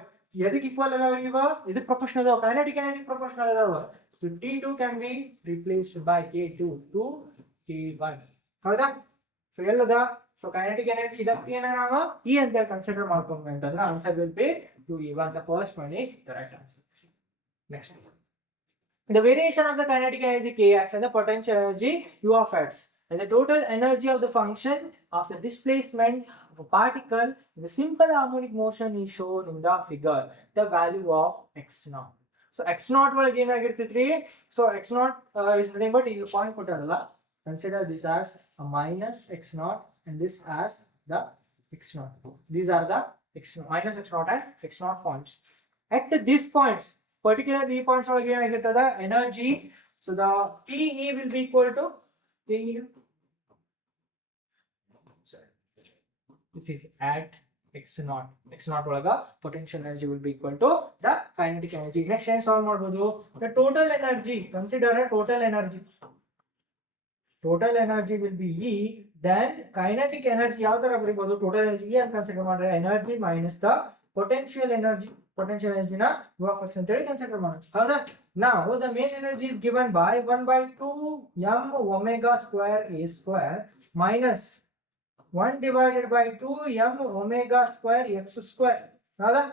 ಎದಕ್ಕೆ ಈಕ್ವಲ್ ಅದಾವ ಇವ, ಇದಕ್ಕೆ ಪ್ರಪೋರ್ಷನಲ್ ಅದಾವ, kinetic energy proportional ಅದಾವ. So T2 can be replaced by K2 to T1. ಹೌದಾ? So ಎಲ್ಲದ, so kinetic energy ಇದಕ್ಕೆ ಏನ ನಾವು E ಅಂತ ಕನ್ಸಿಡರ್ ಮಾಡ್ಕೊಂಡ್ವಿ ಅಂತಂದ್ರೆ answer will be 2E1. The first one is the right answer. Next, the variation of the kinetic energy Kx and the potential energy U of x and the total energy of the function of the displacement of a particle in the simple harmonic motion is shown in the figure. The value of x naught. So x naught ಒಳಗೆ ಏನಾಗಿರ್ತೈತ್ರಿ, so x naught is nothing but ಇಲ್ಲಿ ಪಾಯಿಂಟ್ ಕೊಟ್ಟಾರಲ್ಲ, consider this as a minus x naught and this as the x naught. These are the x minus x naught and x naught points. At these points, particular 3 points ಒಳಗೆ ಏನಾಗಿರ್ತದ energy, so the PE will be equal to PE. This is at x naught. X naught ಒಳಗ potential energy will be equal to the kinetic energy. Next ಏನು ಸಾಲ್ವ್ ಮಾಡಬಹುದು, the total energy, consider a total energy. Total energy will be E, then kinetic energy ಯಾವ ತರ ಬರೀಬಹುದು, total energy E ಅಂತ ಕನ್ಸಿಡರ್ ಮಾಡಿದ್ರೆ energy minus the potential energy. Potential energy na U of x ಅಂತ ಹೇಳಿ ಕನ್ಸಿಡರ್ ಮಾಡೋಣ. ಹೌದಾ? Now the main energy is given by 1 by 2 m omega square a square minus 1 divided by 2 m omega square x square. ಹೌದಾ?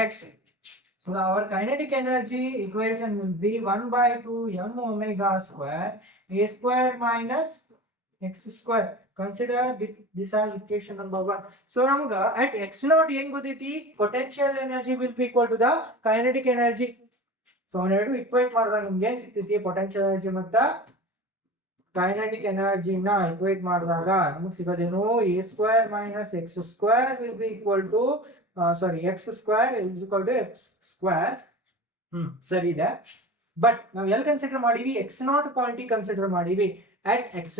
Next, so our kinetic energy equation will be 1 by 2 m omega square a square minus x square. Consider this as equation number 1. So ನಮಗ at x naught ಏನು ಗೊತ್ತೈತಿ, potential energy will be equal to the kinetic energy. So ಎರಡು ಇಕ್ವೇಟ್ ಮಾಡಿದಾಗ ನಿಮ್ಗೆ ಏನು ಸಿಗ್ತೈತಿ, potential energy ಮತ್ತು kinetic energy ನ ಇಕ್ವೇಟ್ ಮಾಡಿದಾಗ ನಮಗೆ ಸಿಗೋದೇನು, a square minus x square will be equal to x square is equal to x square. ಸರಿ ಇದೆ. ಬಟ್ ನಾವು ಎಲ್ಲಿ ಕನ್ಸಿಡರ್ ಮಾಡೀವಿ, x naught ಪಾಯಿಂಟ್ ಕನ್ಸಿಡರ್ ಮಾಡೀವಿ. at x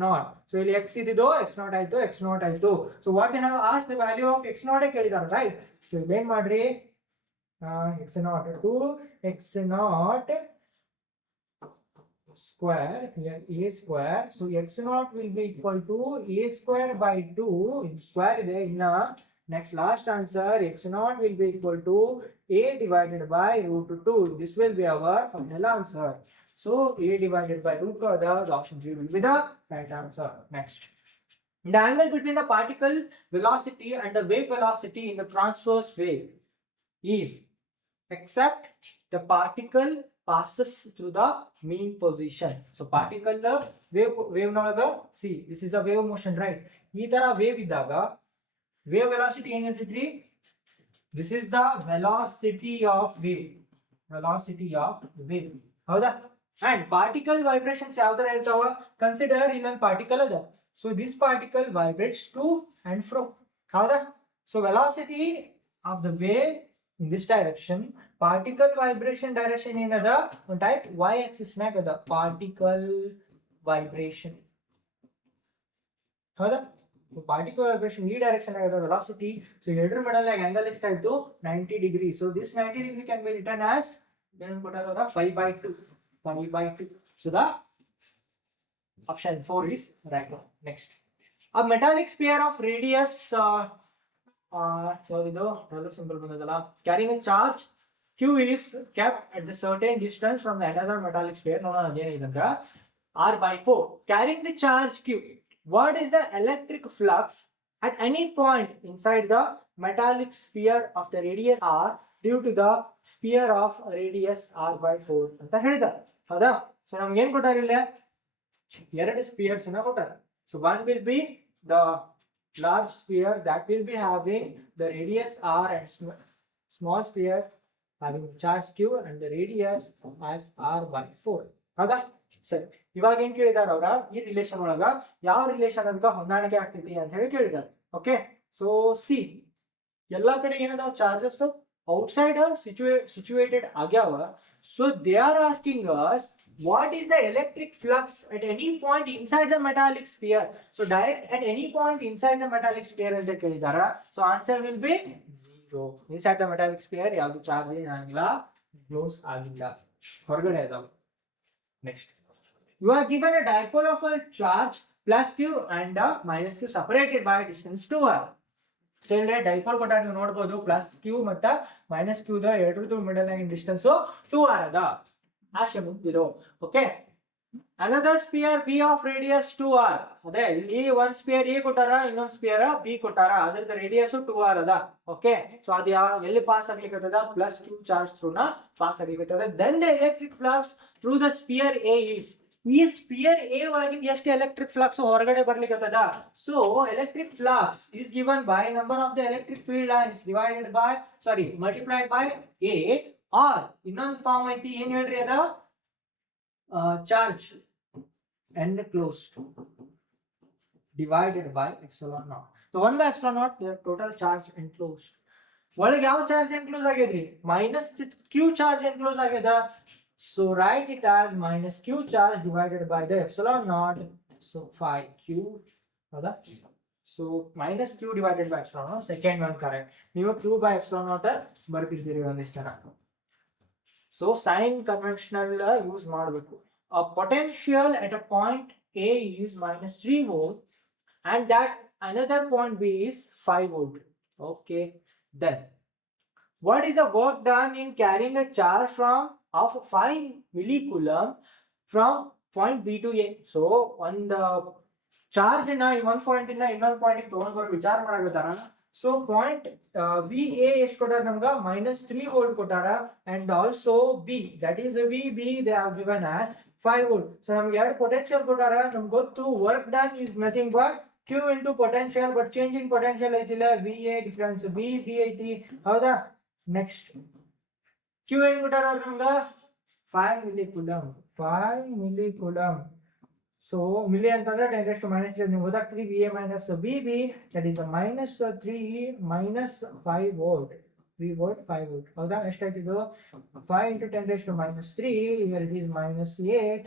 naught. So ಇಲ್ಲಿ x ಇದಿದ್ದು x naught ಆಯ್ತು, x naught ಆಯ್ತು. So what they have asked the value of x naught ಕೇಳಿದಾರೆ, ರೈಟ್? So ಇಲ್ಲಿ ಏನು ಮಾಡ್ರಿ, x naught to x naught square here a square. So x naught will be equal to a square by 2. Square ಇದೆ ಇನ್ನ. Next last answer, x naught will be equal to a divided by root 2. This will be our final answer. So a divided by root 2, the option 3 will be the right answer. Next, the angle between the particle velocity and the wave velocity in the transverse wave is, except the particle passes through the mean position. So particle wave ನೊಳಗ, see this is a wave motion, right? ಈ ತರ wave ಇದ್ದಾಗ wave velocity ಏನಿರ್ತೈತ್ರಿ, this is the velocity of wave. Velocity of wave. ಹೌದಾ? And particle vibrations ಯಾವ ತರ ಇರ್ತಾವ, consider ಇನ್ನೊಂದು particle ಅದ. So this particle vibrates to and fro. ಹೌದಾ? So velocity of the wave in this direction, particle vibration direction ಏನದ, ಒಂದು ಟೈಪ್ y axis ನಾಗ ಅದ, particle vibration. ಹೌದಾ? So particle vibration ಈ direction ನಾಗ ಅದ velocity. So ಎರಡರ ಮಧ್ಯೆ angle ಎಷ್ಟಾಯ್ತು, 90 degree. So this 90 degree can be written as ಏನು ಕೊಟ್ಟಾರ, 5 by 2. 5 by 2. So the option 4 is right one. Next, a metallic sphere of radius so ಇದು ಡಾಲರ್ ಸಿಂಬಲ್ ಬಂದದಲ್ಲ, carrying a charge Q is kept at the certain distance from the another metallic sphere known as R by 4 carrying the charge Q. What is the electric flux at any point inside the metallic sphere of the radius R due to the sphere of radius R by 4 ಅಂತ ಹೇಳಿದ್ದಾರೆ ಹೌದಾ. So ನಮ್ಗೆ ಏನು ಕೊಟ್ಟಾರೆ ಇಲ್ಲಿ ಎರಡು ಸ್ಪಿಯರ್ಸ್ ಅನ್ನು ಕೊಟ್ಟಾರೆ. So one will be the large sphere that will be having the radius R and small sphere having charge Q and the radius as R by 4 ಹೌದಾ. ಸರಿ, ಇವಾಗ ಏನ್ ಕೇಳಿದಾರೆ ಅವರ ಈ ರಿಲೇಷನ್ ಒಳಗ ಯಾವ ರಿಲೇಷನ್ ಅಂತ ಹೊಂದಾಣಿಕೆ ಆಗ್ತೈತಿ ಅಂತ ಹೇಳಿ ಕೇಳಿದಾರೆ. ಓಕೆ, ಸೊ ಸಿ ಎಲ್ಲಾ ಕಡೆ ಏನದಾವ ಚಾರ್ಜಸ್ ಔಟ್ಸೈಡ್ ಸಿಚುವೇಟೆಡ್ ಆಗ್ಯಾವ. So they are asking us what is the electric flux at any point inside the metallic sphere. So direct at any point inside the metallic sphere ಅಂತ ಕೇಳಿದಾರ. So answer will be 0. inside the metallic sphere ಯಾವುದು ಚಾರ್ಜ್ ಏನಾಗಿಲ್ಲ, ಕ್ಲೋಸ್ ಆಗಿಲ್ಲ, ಹೊರಗಡೆ ಅದಾವ. Next, you are given a dipole of a charge plus q and minus q separated by a distance 2r. So ಇಲ್ಲಿ dipole ಕೊಟ್ಟಾಗ ನೀವು ನೋಡಬಹುದು ಪ್ಲಸ್ q ಮತ್ತು ಮೈನಸ್ q ದ ಎರಡರದ್ದು ಮಿಡಲ್ ಲೈನ್ ಡಿಸ್ಟೆನ್ಸ್ 2r ಅದ. ಆಶೆ ಮುಂದಿರೋ. Okay, another sphere b of radius 2r. ಅದೇ ಇಲ್ಲಿ ಒಂದು ಸ್ಪಿಯರ್ a ಕೊಟ್ಟಾರ, ಇನ್ನೊಂದು ಸ್ಪಿಯರ್ b ಕೊಟ್ಟಾರ, ಅದರದ ರೇಡಿಯಸ್ 2r ಅದ. ಓಕೆ, ಸೊ ಅದು ಎಲ್ಲಿ ಪಾಸ್ ಆಗ್ಲಿಕ್ಕತ್ತದ, ಪ್ಲಸ್ q ಚಾರ್ಜ್ ಥ್ರೂ ನ ಪಾಸ್ ಆಗ್ಲಿಕ್ಕತ್ತದ. then the electric flux through the sphere a is, ಈ ಸ್ಪಿಯರ್ a ಒಳಗಿಂದ ಎಷ್ಟು ಎಲೆಕ್ಟ್ರಿಕ್ ಫ್ಲಕ್ಸ್ ಹೊರಗಡೆ ಬರ್ಲಿಕ್ಕತ್ತದ. So electric flux is given by number of the electric field lines divided by multiplied by a, or ಇನ್ನೊಂದು ಫಾರ್ಮ್ ಐತಿ ಏನ್ ಹೇಳ್ರಿ ಅದ, charge enclosed divided by epsilon naught. So 1 by epsilon naught the total charge enclosed. ಒಳಗೆ ಯಾವ charge enclose ಆಗಿದ್ರಿ, minus q charge enclose ಆಗ್ಯದ. So write it as minus q charge divided by the epsilon naught. So 5q ಹೌದಾ. So minus q divided by epsilon naught, second one correct. ನೀವು q by epsilon naught ಬರ್ತಿರ್ತೀರಿ ಒಂದಿಷ್ಟು ಜನ. So sign conventional use ಮಾಡಬೇಕು. A potential at a point A is minus 3 volt and that another point B is 5 volt. Okay, then what is the work done in carrying a charge of 5 millicoulomb from point B to A? So ಒಂದು ಚಾರ್ಜ್ ನ ಒಂದು ಪಾಯಿಂಟ್ ಇಂದ ಇನ್ನೊಂದು ಪಾಯಿಂಟ್ ಗೆ ತಗೊಂಡ್ ಬರೋ ವಿಚಾರ ಮಾಡಕತ್ತಾರ. ಸೊ ಪಾಯಿಂಟ್ ವಿ ಎ ಎಷ್ಟು ಕೊಟ್ಟಾರ ನಮ್ಗ, ಮೈನಸ್ 3 ವೋಲ್ಟ್ ಕೊಟ್ಟಾರ, and also B that is V B they are given as 5 volt. So ನಮ್ಗೆ ಎರಡು ಪೊಟೆನ್ಶಿಯಲ್ ಕೊಟ್ಟಾರ. ನಮ್ಗೆ ಗೊತ್ತು work done is nothing but q into potential, but change in potential ಐತಿಲ್ಲ, V A difference B B ಐತಿ ಹೌದಾ. Next q ಏನ್ ಕೊಟ್ಟಾರ ಅವ್ರು ನಮ್ಗ, 5 millicoulomb 5 millicoulomb. So milli ಅಂತಂದ್ರೆ 10 raised to minus 3 ನೀವು ಓದಾಕ್ತೀರಿ. V A minus B B that is minus 3 minus 5 volt 3 volt 5 volt ಹೌದಾ. ಎಷ್ಟಾಯ್ತು ಇದು, 5 into 10 raised to minus 3, here it is minus 8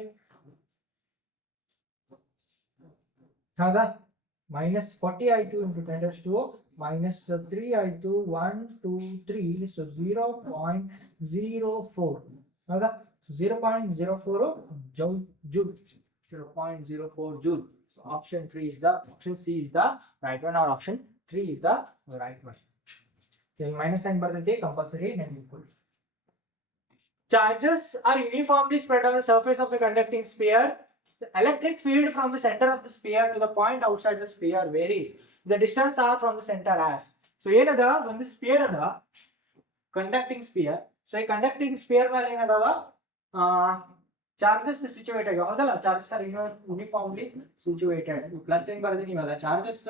ಹೌದಾ. ಮೈನಸ್ 40 ಆಯ್ತು into 10 raised to minus 3 ಆಯ್ತು, 1 2 3, so 0.04 ಹೌದಾ. 0.04 joule 0.04 joule. So option C is the right one, or option 3 is the right one. Then minus sign bರ್ತೈತಿ compulsory negative. Charges are uniformly spread on the surface of the conducting sphere. The electric field from the center of the sphere to the point outside the sphere varies. The distance r from the center as. So ಏನದ, ಒಂದು sphere ಅದ conducting sphere. So ಈ conducting sphere ಮೇಲೆ ಏನದಾವ charges situated ಹೌದಲ್ಲ. Charges are uniformly situated. Plus ಏನ್ ಬರ್ತೀನಿ ಇವಾಗ charges.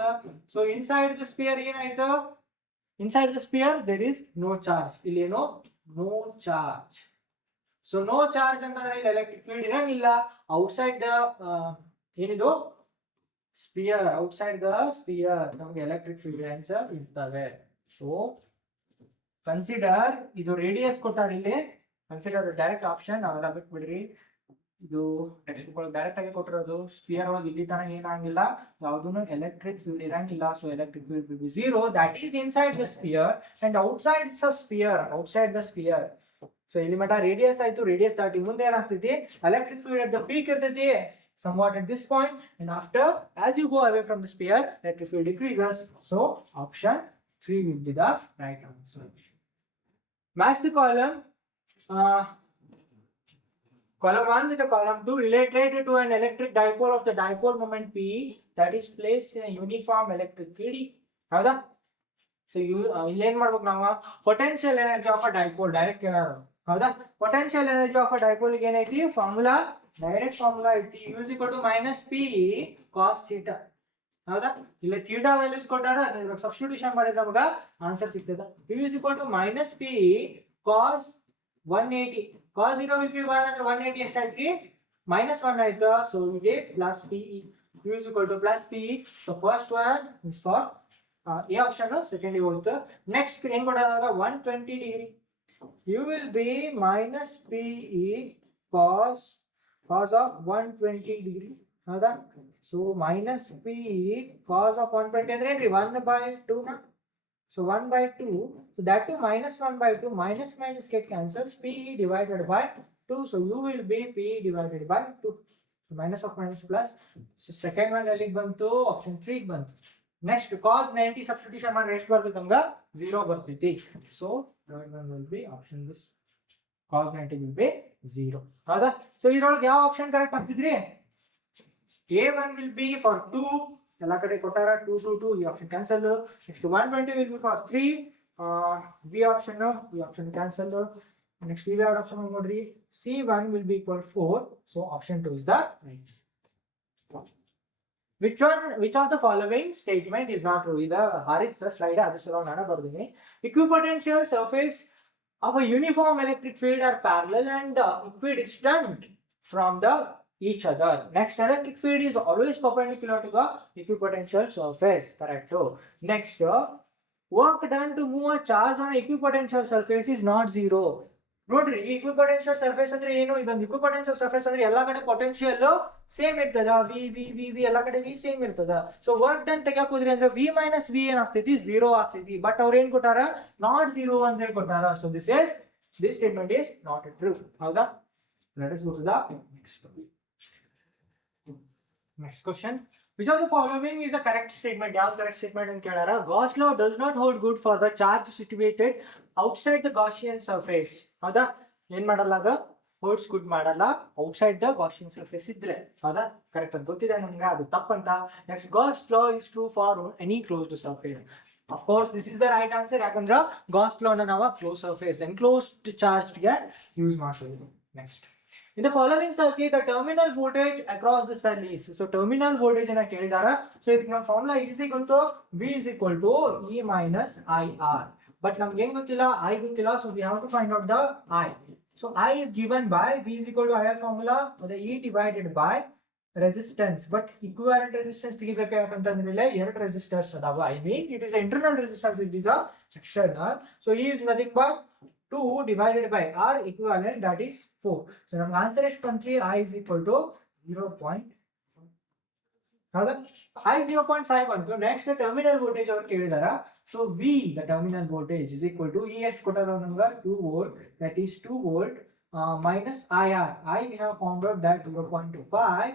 So inside the sphere ಏನಾಯ್ತು, inside the sphere there is no charge. ಇಲ್ಲಿ ಏನೋ no charge. So no charge ಅಂತಂದ್ರೆ ಇಲ್ಲಿ ಎಲೆಕ್ಟ್ರಿಕ್ ಫೀಲ್ಡ್ ಇರಂಗಿಲ್ಲ. ಔಟ್ಸೈಡ್ ದ ಏನಿದು ಸ್ಪಿಯರ್, ಔಟ್ಸೈಡ್ ದ ಸ್ಪಿಯರ್ ನಮಗೆ ಎಲೆಕ್ಟ್ರಿಕ್ ಫೀಲ್ಡ್ ಲೈನ್ಸ್ ಇರ್ತವೆ. ಸೊ ಕನ್ಸಿಡರ್ ಇದು ರೇಡಿಯಸ್ ಕೊಟ್ಟಾರ ಇಲ್ಲಿ, ಕನ್ಸಿಡರ್ ಡೈರೆಕ್ಟ್ ಆಪ್ಷನ್ ಅವೆಲ್ಲ ಬಿಟ್ಬಿಡ್ರಿ. ಇದು ಟೆಕ್ಸ್ಟ್ ಬುಕ್ ಒಳಗೆ ಡೈರೆಕ್ಟ್ ಆಗಿ ಕೊಟ್ಟಿರೋದು. ಸ್ಪಿಯರ್ ಒಳಗೆ ಇಲ್ಲಿ ತನ ಏನಾಗಿಲ್ಲ, ಯಾವುದೂ ಎಲೆಕ್ಟ್ರಿಕ್ ಫೀಲ್ಡ್ ಇರಂಗಿಲ್ಲ. So electric field will be 0, that is inside the sphere and outside the sphere, outside the sphere. So ಇಲ್ಲಿ ಮಟ ರೇಡಿಯಸ್ ಆಯ್ತು, ರೇಡಿಯಸ್ ದಾಟಿ ಮುಂದೆ ಏನಾಗ್ತೈತಿ, electric field at the peak ಇರ್ತೈತಿ somewhat at this point, and after as you go away from the sphere electric field decreases. So option 3 will be the right answer. Match the column column 1 with the column 2 related to an electric dipole of the dipole moment P that is placed in a uniform electric field. ಹೌದಾ? So ಇಲ್ಲಿ ಏನ್ ಮಾಡ್ಬೇಕು ನಾವು potential energy of a dipole direct ಕೇಳೋರು. ಹೌದಾ? Potential energy of a dipole ಗೆ ಏನೈತಿ formula, direct formula ಐತಿ U is equal to minus P cos theta. ಹೌದಾ? ಇಲ್ಲಿ ಥೀಟಾ ವ್ಯಾಲ್ಯೂಸ್ ಕೊಟ್ಟಾರ, ಅದನ್ನ ಸಬ್ಸ್ಟಿಟ್ಯೂಷನ್ ಮಾಡಿದ್ರೆ ನಮಗೆ ಆನ್ಸರ್ ಸಿಗ್ತದೆ. U is equal to minus P cos 180. cos 0 will be 1 and 180 ಎಷ್ಟಾಯ್ತು minus 1 ಆಯ್ತು. So we get plus PE. U is equal to plus PE. So first one is for A option, second ಹೋಗುತ್ತೆ. Next ಏನ್ ಕೊಡೋದಾದ್ರೆ 120 degree. U will be minus PE cos of 120 degree. ಹೌದಾ? So minus PE cos of 120 ಅಂದ್ರೆ ಏನ್ರಿ 1/2 ನಾ. So 1/2. So that too minus 1/2. Minus minus get cancels. PE divided by 2. So U will be PE divided by 2. So minus of minus plus. So second one ಎಲ್ಲಿಗೆ ಬಂತು? Option 3 ಬಂತು. Next cos 90 substitution ಮಾಡಿದ್ರೆ ಎಷ್ಟು ಬರ್ತದೆ ನಮ್ಗೆ 0 ಬರ್ತೈತಿ. So third one will be option this. cos 90 will be 0. ಹೌದಾ? So ಇದರೊಳಗೆ ಯಾವ ಆಪ್ಷನ್ ಕರೆಕ್ಟ್ ಆಗ್ತಿದ್ರಿ? A1 will be for 2. ಎಲ್ಲ ಕಡೆ ಕೊಟ್ಟಾರ 2 2 2. ಈ option cancel. Next 120 will be for 3. B option cancel. Next B option ನೋಡ್ರಿ C1 will be equal 4. So option 2 is the right. Which of the following statement is not true? ಇದು ಹಾರಿತ್ ಸ್ಲೈಡ್ ಅದ್ರ ಸಲ ನಾನು ಬರ್ತೀನಿ. Equipotential surface of a uniform electric field are parallel and equidistant from the each other. Next, electric field is always perpendicular to the equipotential surface. Correct. Next, work done to move a charge on equipotential surface is not zero. ನೋಡ್ರಿ equipotential surface ಅಂದ್ರೆ ಏನು? ಇದೊಂದು equipotential surface ಅಂದ್ರೆ ಎಲ್ಲಾ ಕಡೆ potential same ಇರ್ತದ. v ಎಲ್ಲಾ ಕಡೆ v ಸೇಮ್ ಇರ್ತದ. ಸೊ ವರ್ಕ್ ಡನ್ ತೆಗಿಯಕ್ ಹೋದ್ರಿ ಅಂದ್ರೆ v minus v ಏನಾಗ್ತೈತಿ 0 ಆಗ್ತೈತಿ. ಬಟ್ ಅವ್ರ ಏನ್ ಕೊಟ್ಟಾರ ನಾಟ್ 0 ಅಂತ ಹೇಳಿ ಕೊಟ್ಟಾರ. So this statement is not true. ಹೌದಾ? Let us go to the next question. Which of the following is a correct statement? ಯಾವ correct statement ಅಂತ ಕೇಳಾರ? Gauss law does not hold good for the charge situated outside the Gaussian surface. ಹೌದಾ? ಏನ್ ಮಾಡಲ್ಲ ಅದು holds good ಮಾಡಲ್ಲ outside the Gaussian surface ಇದ್ರೆ. ಹೌದಾ? ಕರೆಕ್ಟ್ ಅಂತ ಗೊತ್ತಿದೆ ನಮ್ಗೆ, ಅದು ತಪ್ಪಂತ. Next, Gauss law is true for any closed surface. Of course this is the right answer. ಯಾಕಂದ್ರೆ Gauss law ನ ನಾವು closed surface enclosed charge ಗೆ ಯೂಸ್ ಮಾಡ್ತೀವಿ. Next, in the following circuit the terminal voltage across the cell is. So terminal voltage ಅನ್ನ ಕೇಳಿದಾರ. So ಇದಕ್ಕೆ ನಮ್ಮ formula easy ಗೊತ್ತು. V is equal to E minus IR. But ನಮ್ಗೆ ಏನು ಗೊತ್ತಿಲ್ಲ, I ಗೊತ್ತಿಲ್ಲ. So we have to find out the I. So I is given by V is equal to IR formula the E divided by resistance. But equivalent resistance ತೆಗಿಬೇಕಂತಂದ್ರೆ ಎರಡು resistors ಅದಾವ. I mean it is an internal resistance, it is a external. So E is nothing but 2 divided by R equivalent, that is 4. So ನಮ್ಮ ಆನ್ಸರ್ ಎಷ್ಟು ಬಂತ್ರಿ? I is equal to 0.5. ಹೌದಾ? I 0.5 ಬಂತು. Next terminal voltage ಅವ್ರು ಕೇಳಿದಾರ. So V, the terminal voltage, is equal to E ಎಷ್ಟು ಕೊಟ್ಟಾರ ನಮ್ಗೆ 2 volt, that is 2 volt minus IR. I we have found out that 0.25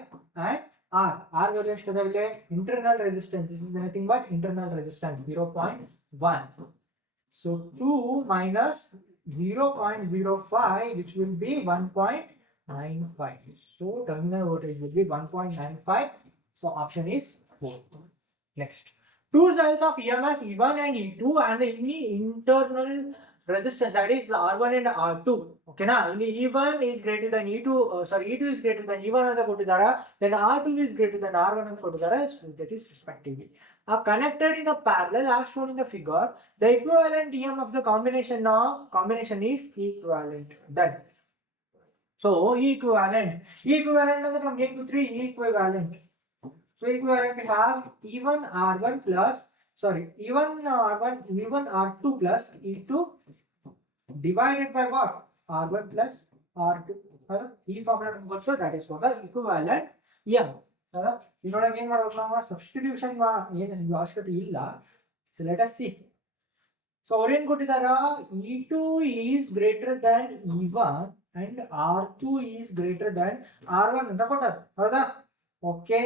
and R value ಎಷ್ಟು ಅದ ಇಲ್ಲಿ? Internal resistance. This is nothing but internal resistance 0.1. So 2 minus 0.05, which will be 1.95. So terminal voltage will be 1.95. So option is 4. Next, two cells of EMF E1 and E2 and the internal resistance, that is R1 and R2. Okay na? E1 is greater than E2, E2 is greater than E1 ಅಂತ ಕೊಟ್ಟಿದ್ದಾರೆ. Then R2 is greater than R1 ಅಂತ ಕೊಟ್ಟಿದ್ದಾರೆ. So that is respectively are connected in a parallel as shown in the figure. The equivalent EM of the combination is equivalent. Then so equivalent ಅಂದ್ರೆ ನಮಗೆ ಏನು ಗೊತ್ತ್ರಿ? equivalent. So equivalent we have E1 R1 plus E1 R1 E1 R2 plus E2 divided by what? R1 plus R2. ಈ ಫಾರ್ಮುಲಾ ನಮಗೆ ಗೊತ್ತು, that is for the equivalent EM. ಇದರೊಳಗೆ ಏನ್ ಮಾಡಬೇಕು ನಾವು? ಸಬ್ಸ್ಟಿಟ್ಯೂಷನ್ ಏನು ಅವಶ್ಯಕತೆ ಇಲ್ಲ. So let us C. So ಅವ್ರೇನ್ ಕೊಟ್ಟಿದಾರ? E2 is greater than E1 and R2 is greater than R1 ಅಂತ ಕೊಟ್ಟಾರ. ಹೌದಾ? ಓಕೆ.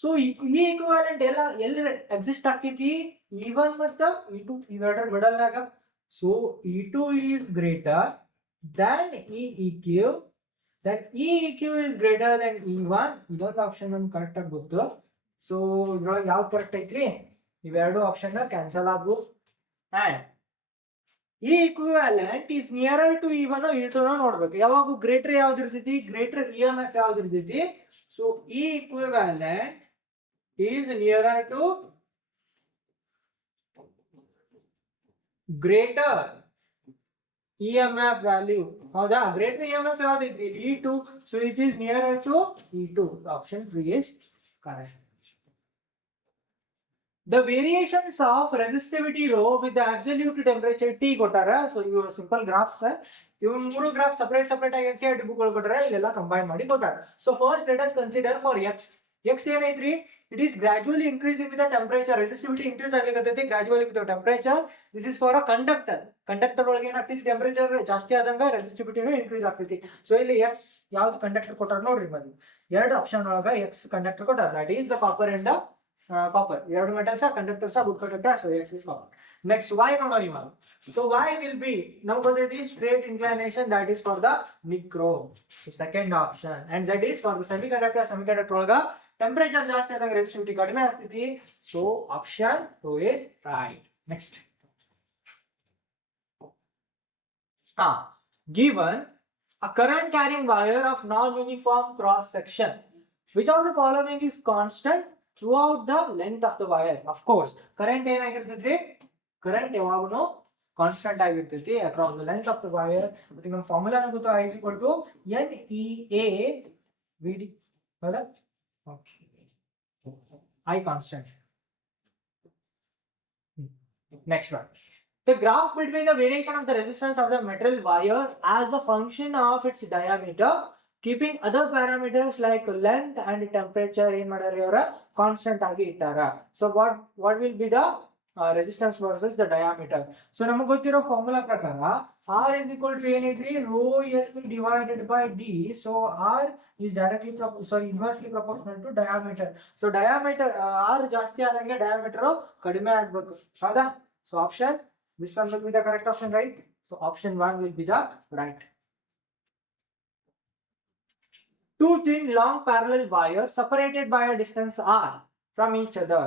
ಸೊ ಈ ಈಕ್ವಿವಾಲೆಂಟ್ ಎಲ್ಲ ಎಲ್ಲಿ ಎಕ್ಸಿಸ್ಟ್ ಆಗ್ತೈತಿ? E1 ಮತ್ತು E2 ಇವೆರಡರ ಮಿಡಲ್ನಾಗ. So E2 is greater than EEQ, then EEQ is greater than E1. ಇದೊಂದು ಆಪ್ಷನ್ ನಮ್ಗೆ ಕರೆಕ್ಟ್ ಆಗಿ ಗೊತ್ತು. ಸೊ ಇದ್ರೊಳಗೆ ಯಾವ್ದು ಕರೆಕ್ಟ್ ಐತ್ರಿ? ಇವೆರಡು ಆಪ್ಷನ್ ಕ್ಯಾನ್ಸಲ್ ಆದ್ವು. And E equivalent is nearer to E1 or E2 ನೋಡ್ಬೇಕು. ಯಾವಾಗ ಗ್ರೇಟರ್ ಯಾವ್ದು ಇರ್ತೈತಿ? ಗ್ರೇಟರ್ EMF ಯಾವ್ದು ಇರ್ತೈತಿ? So E equivalent is nearer to greater EMF value. ಹೌದಾ? ಗ್ರೇಟರ್ EMF ಯಾವ್ದು ಐತ್ರಿ? E2. So it is nearer to E2. Option 3 is correct. The variations of resistivity rho with the absolute temperature T ಕೊಟ್ಟಾರ. ಸೊ ಇವು simple graphs. ಇವು ಮೂರು graph separate ಆಗಿ NCERT book ಗಳು ಕೊಟ್ಟಾರ. ಇಲ್ಲೆಲ್ಲ ಕಂಬೈನ್ ಮಾಡಿ ಕೊಟ್ಟಾರ. So first let us consider for x ಏನೈತ್ರಿ? It is gradually increasing with the temperature. Resistivity increase ಆಗ್ಲಿಕತ್ತೈತಿ gradually with the temperature. This is for a conductor. Conductor ಒಳಗೆ ಏನಾಗ್ತೈತಿ? ಟೆಂಪರೇಚರ್ ಜಾಸ್ತಿ ಆದಂಗ ರೆಸಿಸ್ಟಿವಿಟಿನೂ ಇನ್ಕ್ರೀಸ್ ಆಗ್ತೈತಿ. ಸೊ ಇಲ್ಲಿ x ಯಾವ್ದು ಕಂಡಕ್ಟರ್ ಕೊಟ್ಟಾರ ನೋಡ್ರಿ. ಮೊದಲು ಎರಡು ಆಪ್ಷನ್ ಒಳಗ x ಕಂಡಕ್ಟರ್ ಕೊಟ್ಟಾರ. That is the copper and the copper. ಎರಡು metals conductors good conductor. So x is copper. Next y ನೋಡೋಣ ಇವಾಗ. So y will be ನಮ್ಗೆ ಗೊತ್ತೈತಿ straight inclination, that is for the nichrome. So second option. And z is for the semiconductor ಒಳಗ ಟೆಂಪರೇಚರ್ ಜಾಸ್ತಿ ಆದಾಗ ರೆಸಿಸ್ಟಿವಿಟಿ ಕಡಿಮೆ ಆಗ್ತೈತಿ. So option 2 is right. Next. Given a current carrying wire of non-uniform cross section, which of the following is constant throughout the length of the wire? Of course, current ಏನಾಗಿರ್ತೈತಿ? current ಯಾವಾಗಲೂ ಕಾನ್ಸ್ಟೆಂಟ್ ಆಗಿರ್ತೈತಿ across the length of the wire. ಮತ್ತೆ ನಮ್ಮ ಫಾರ್ಮುಲಾ ಗೊತ್ತು, I is equal to NEA VD. ಹೌದಾ? Okay. I constant. Next one. The graph between the variation of the resistance of the metal wire as a function of its diameter, keeping other parameters like length and temperature in madara constant agi ittara. So what will be the resistance versus the diameter? So namagu gottiro formula prakara R is equal to rho L divided by D. So R is directly inversely proportional to diameter. So diameter R ಜಾಸ್ತಿ ಆದಂಗೆ diameter ಕಡಿಮೆ ಆಗಬೇಕು. ಹೌದಾ? So option, this one will be the correct option, right? So option 1 will be the right. Two thin long parallel wires separated by a distance r from each other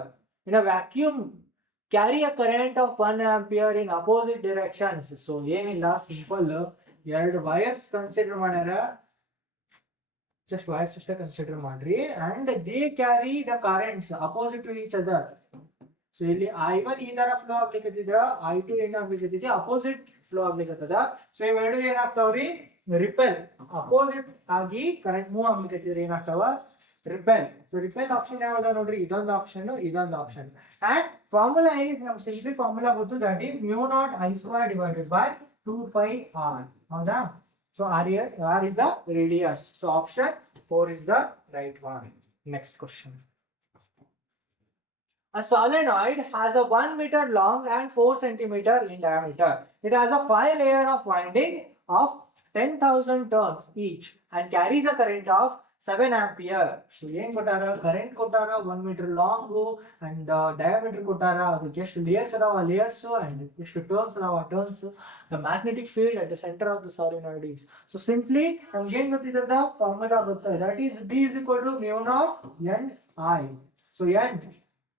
in a vacuum carry a current of 1 ampere in opposite directions. So ಏನಿಲ್ಲ, ಸಿಂಪಲ್ ಎರಡು wires consider ಮಾಡ್ಯಾರ. just wires ಅಷ್ಟೇ ಕನ್ಸಿಡರ್ ಮಾಡ್ರಿ. and they carry the currents opposite to each other. So ಇಲ್ಲಿ I1 ಈ ತರ flow ಆಗ್ಲಿಕ್ಕತ್ತಿದ್ರ, I2 ಏನಾಗ್ಲಿಕ್ಕತ್ತೈತಿ? ಅಪೋಸಿಟ್ ಫ್ಲೋ ಆಗ್ಲಿಕ್ಕತ್ತದ. ಸೊ ಇವೆರಡು ಏನಾಗ್ತಾವ್ರಿ? ರಿಪೆಲ್. ಅಪೋಸಿಟ್ ಆಗಿ ಕರೆಂಟ್ ಮೂವ್ ಆಗ್ಲಿಕ್ಕತ್ತಿದ್ರೆ ಏನಾಗ್ತಾವ? ರಿಪೆಲ್. ಸೊ ರಿಪೆಲ್ ಆಪ್ಷನ್ ಯಾವ್ದ ನೋಡ್ರಿ? ಇದೊಂದು ಆಪ್ಷನ್, ಇದೊಂದು ಆಪ್ಷನ್. ಅಂಡ್ ಫಾರ್ಮುಲಾ is ನಮ್ ಸಿಂಪಲ್ ಫಾರ್ಮುಲಾ ಗೊತ್ತು, that is μ0I² divided by 2πr. ಹೌದಾ? So r is the radius. So option 4 is the right one. Next question. A solenoid has a 1 meter long and 4 centimeter in diameter. It has a 5 layer of winding of 10,000 turns each and carries a current of 7 ampere. So ಏನು ಕೊಟ್ಟಾರ? ಕರೆಂಟ್ ಕೊಟ್ಟಾರ 1 meter long and diameter ಕೊಟ್ಟಾರ. ಅದಕ್ಕೆ ಎಷ್ಟು ಲೇಯರ್ಸ್ ಅದಾವ? Layers. and ಎಷ್ಟು ಟರ್ನ್ಸ್ ಅದಾವ? Turns. The magnetic field at the center of the solenoid is. So simply ನಮ್ಗೆ ಏನು ಗೊತ್ತಿದ್ದದ? ಫಾರ್ಮುಲಾ ಗೊತ್ತು, that is B is equal to μ0 NI. So N,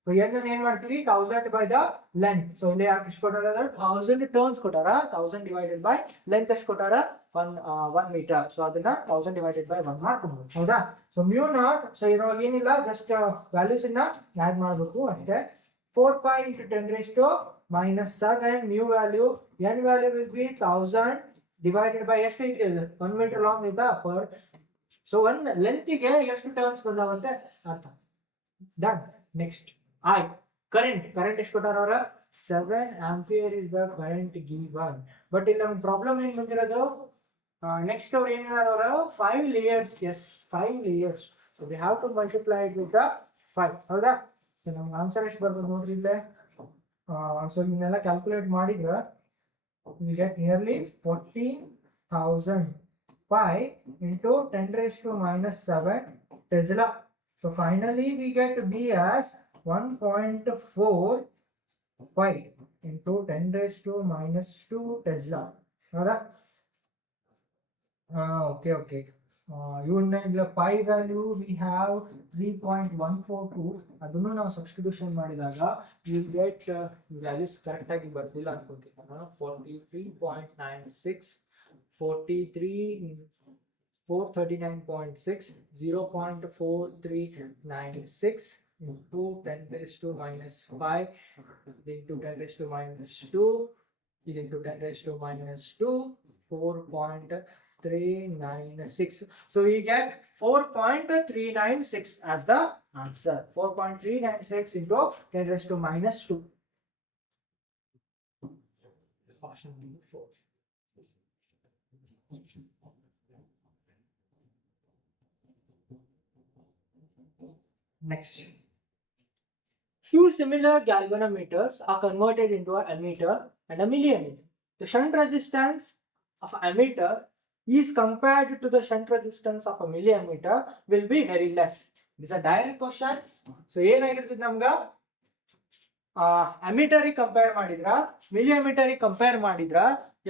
so n ಏನ್ ಮಾಡ್ತೀವಿ? 1000 by the length. So ಇಲ್ಲಿ ಎಷ್ಟು ಕೊಟ್ಟಾರ? 1000 ಟರ್ನ್ಸ್ ಕೊಟ್ಟಾರ. 1000 divided by length ಎಷ್ಟು ಕೊಟ್ಟಾರ? 1 meter. ಸೊ ಅದನ್ನ 1000 divided by 1 ಮಾಡ್ಕೊಬಹುದು. ಹೌದಾ? ಸೊ μ0, ಸೊ ಇದ್ರೊಳಗೆ ಏನಿಲ್ಲ, ಜಸ್ಟ್ ವ್ಯಾಲ್ಯೂಸ್ ಅನ್ನ ಆಡ್ ಮಾಡಬೇಕು ಅಷ್ಟೇ. 4 pi into 10 raised to minus 7 mu value. n value will be 1000 divided by ಎಷ್ಟು ಐತಿ? 1 meter long ಐತಾ per. ಸೊ 1 length ಗೆ ಎಷ್ಟು ಟರ್ನ್ಸ್ ಬಂದಾವಂತೆ ಅರ್ಥ. ಡನ್. ನೆಕ್ಸ್ಟ್ I, current ಎಷ್ಟು ಕೊಟ್ಟಾರ ಅವರ? 7 ampere is the current given. But ಇಲ್ಲಿ ನಮ್ಗೆ ಪ್ರಾಬ್ಲಮ್ ಏನ್ ಬಂದಿರೋದು? ನೆಕ್ಸ್ಟ್ ಅವ್ರು ಏನ್ ಹೇಳೋರ? 5 layers. yes, 5 layers. so we have to multiply it with the 5. ಹೌದಾ? ಸೊ ನಮ್ಗೆ ಆನ್ಸರ್ ಎಷ್ಟು ಬರ್ಬೋದು ನೋಡ್ರಿ ಇಲ್ಲೇ. ಸೊ ಇದನ್ನೆಲ್ಲ ಕ್ಯಾಲ್ಕುಲೇಟ್ ಮಾಡಿದ್ರೆ we get nearly 14,000 pi into 10 raised to minus 7 Tesla. So finally we get B as 1.45 into 10 raised to minus 2 Tesla. ಹೌದಾ? Okay. ಇವನ್ನ pi value we have 3.142. ಅದನ್ನು ನಾವು ಸಬ್ಸ್ಟಿಟ್ಯೂಷನ್ ಮಾಡಿದಾಗ you get values ಕರೆಕ್ಟ್ ಆಗಿ ಬರ್ತಿಲ್ಲ ಅನ್ಕೋತೀನಿ ನಾನು 43.96 43 439.6 0.4396 into 10 raised to minus 5 into 10 raised to minus 2 into 10 raised to minus 2 4.396. So we get 4.396 as the answer. 4.396 into 10 raised to minus 2. Option B4. Next. Two similar galvanometers are converted into an ammeter and a milliammeter. The shunt resistance of an ammeter is compared to the shunt resistance of a milliammeter will be very less. This is a direct question. So ಏನಾಗಿರ್ತದೆ ನಮ್ಗ ammeter compare ಮಾಡಿದ್ರ milliammeter compare ಮಾಡಿದ್ರ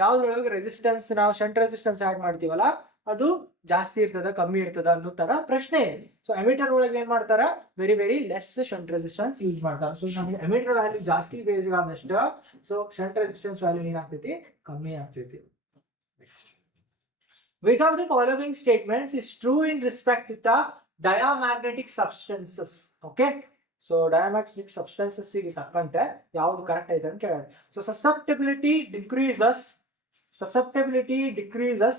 ಯಾವ್ದ್ರೊಳಗೆ ರೆಸಿಸ್ಟೆನ್ಸ್ ನಾವು shunt resistance add ಮಾಡ್ತೀವಲ್ಲ ಅದು ಜಾಸ್ತಿ ಇರ್ತದ ಕಮ್ಮಿ ಇರ್ತದ ಅನ್ನೋ ತರ ಪ್ರಶ್ನೆ ಇದೆ. ಸೊ ಎಮಿಟರ್ ಒಳಗೆ ಏನ್ ಮಾಡ್ತಾರ very less shunt resistance use ಮಾಡ್ತಾರ. ಸೊ ನಮಗೆ ಎಮಿಟರ್ ವ್ಯಾಲ್ಯೂ ಜಾಸ್ತಿ ಬೇಸ್ ಆದಷ್ಟು ಸೊ ಶಂಟ್ ರೆಸಿಸ್ಟೆನ್ಸ್ ವ್ಯಾಲ್ಯೂ ಏನಾಗ್ತೈತಿ ಕಮ್ಮಿ ಆಗ್ತೈತಿ. Which of the following statements is true in respect with the diamagnetic substances? Okay. So diamagnetic substances ಗೆ ತಕ್ಕಂತೆ ಯಾವುದು ಕರೆಕ್ಟ್ ಐತೆ ಅಂತ ಕೇಳಿದ್ರೆ so susceptibility decreases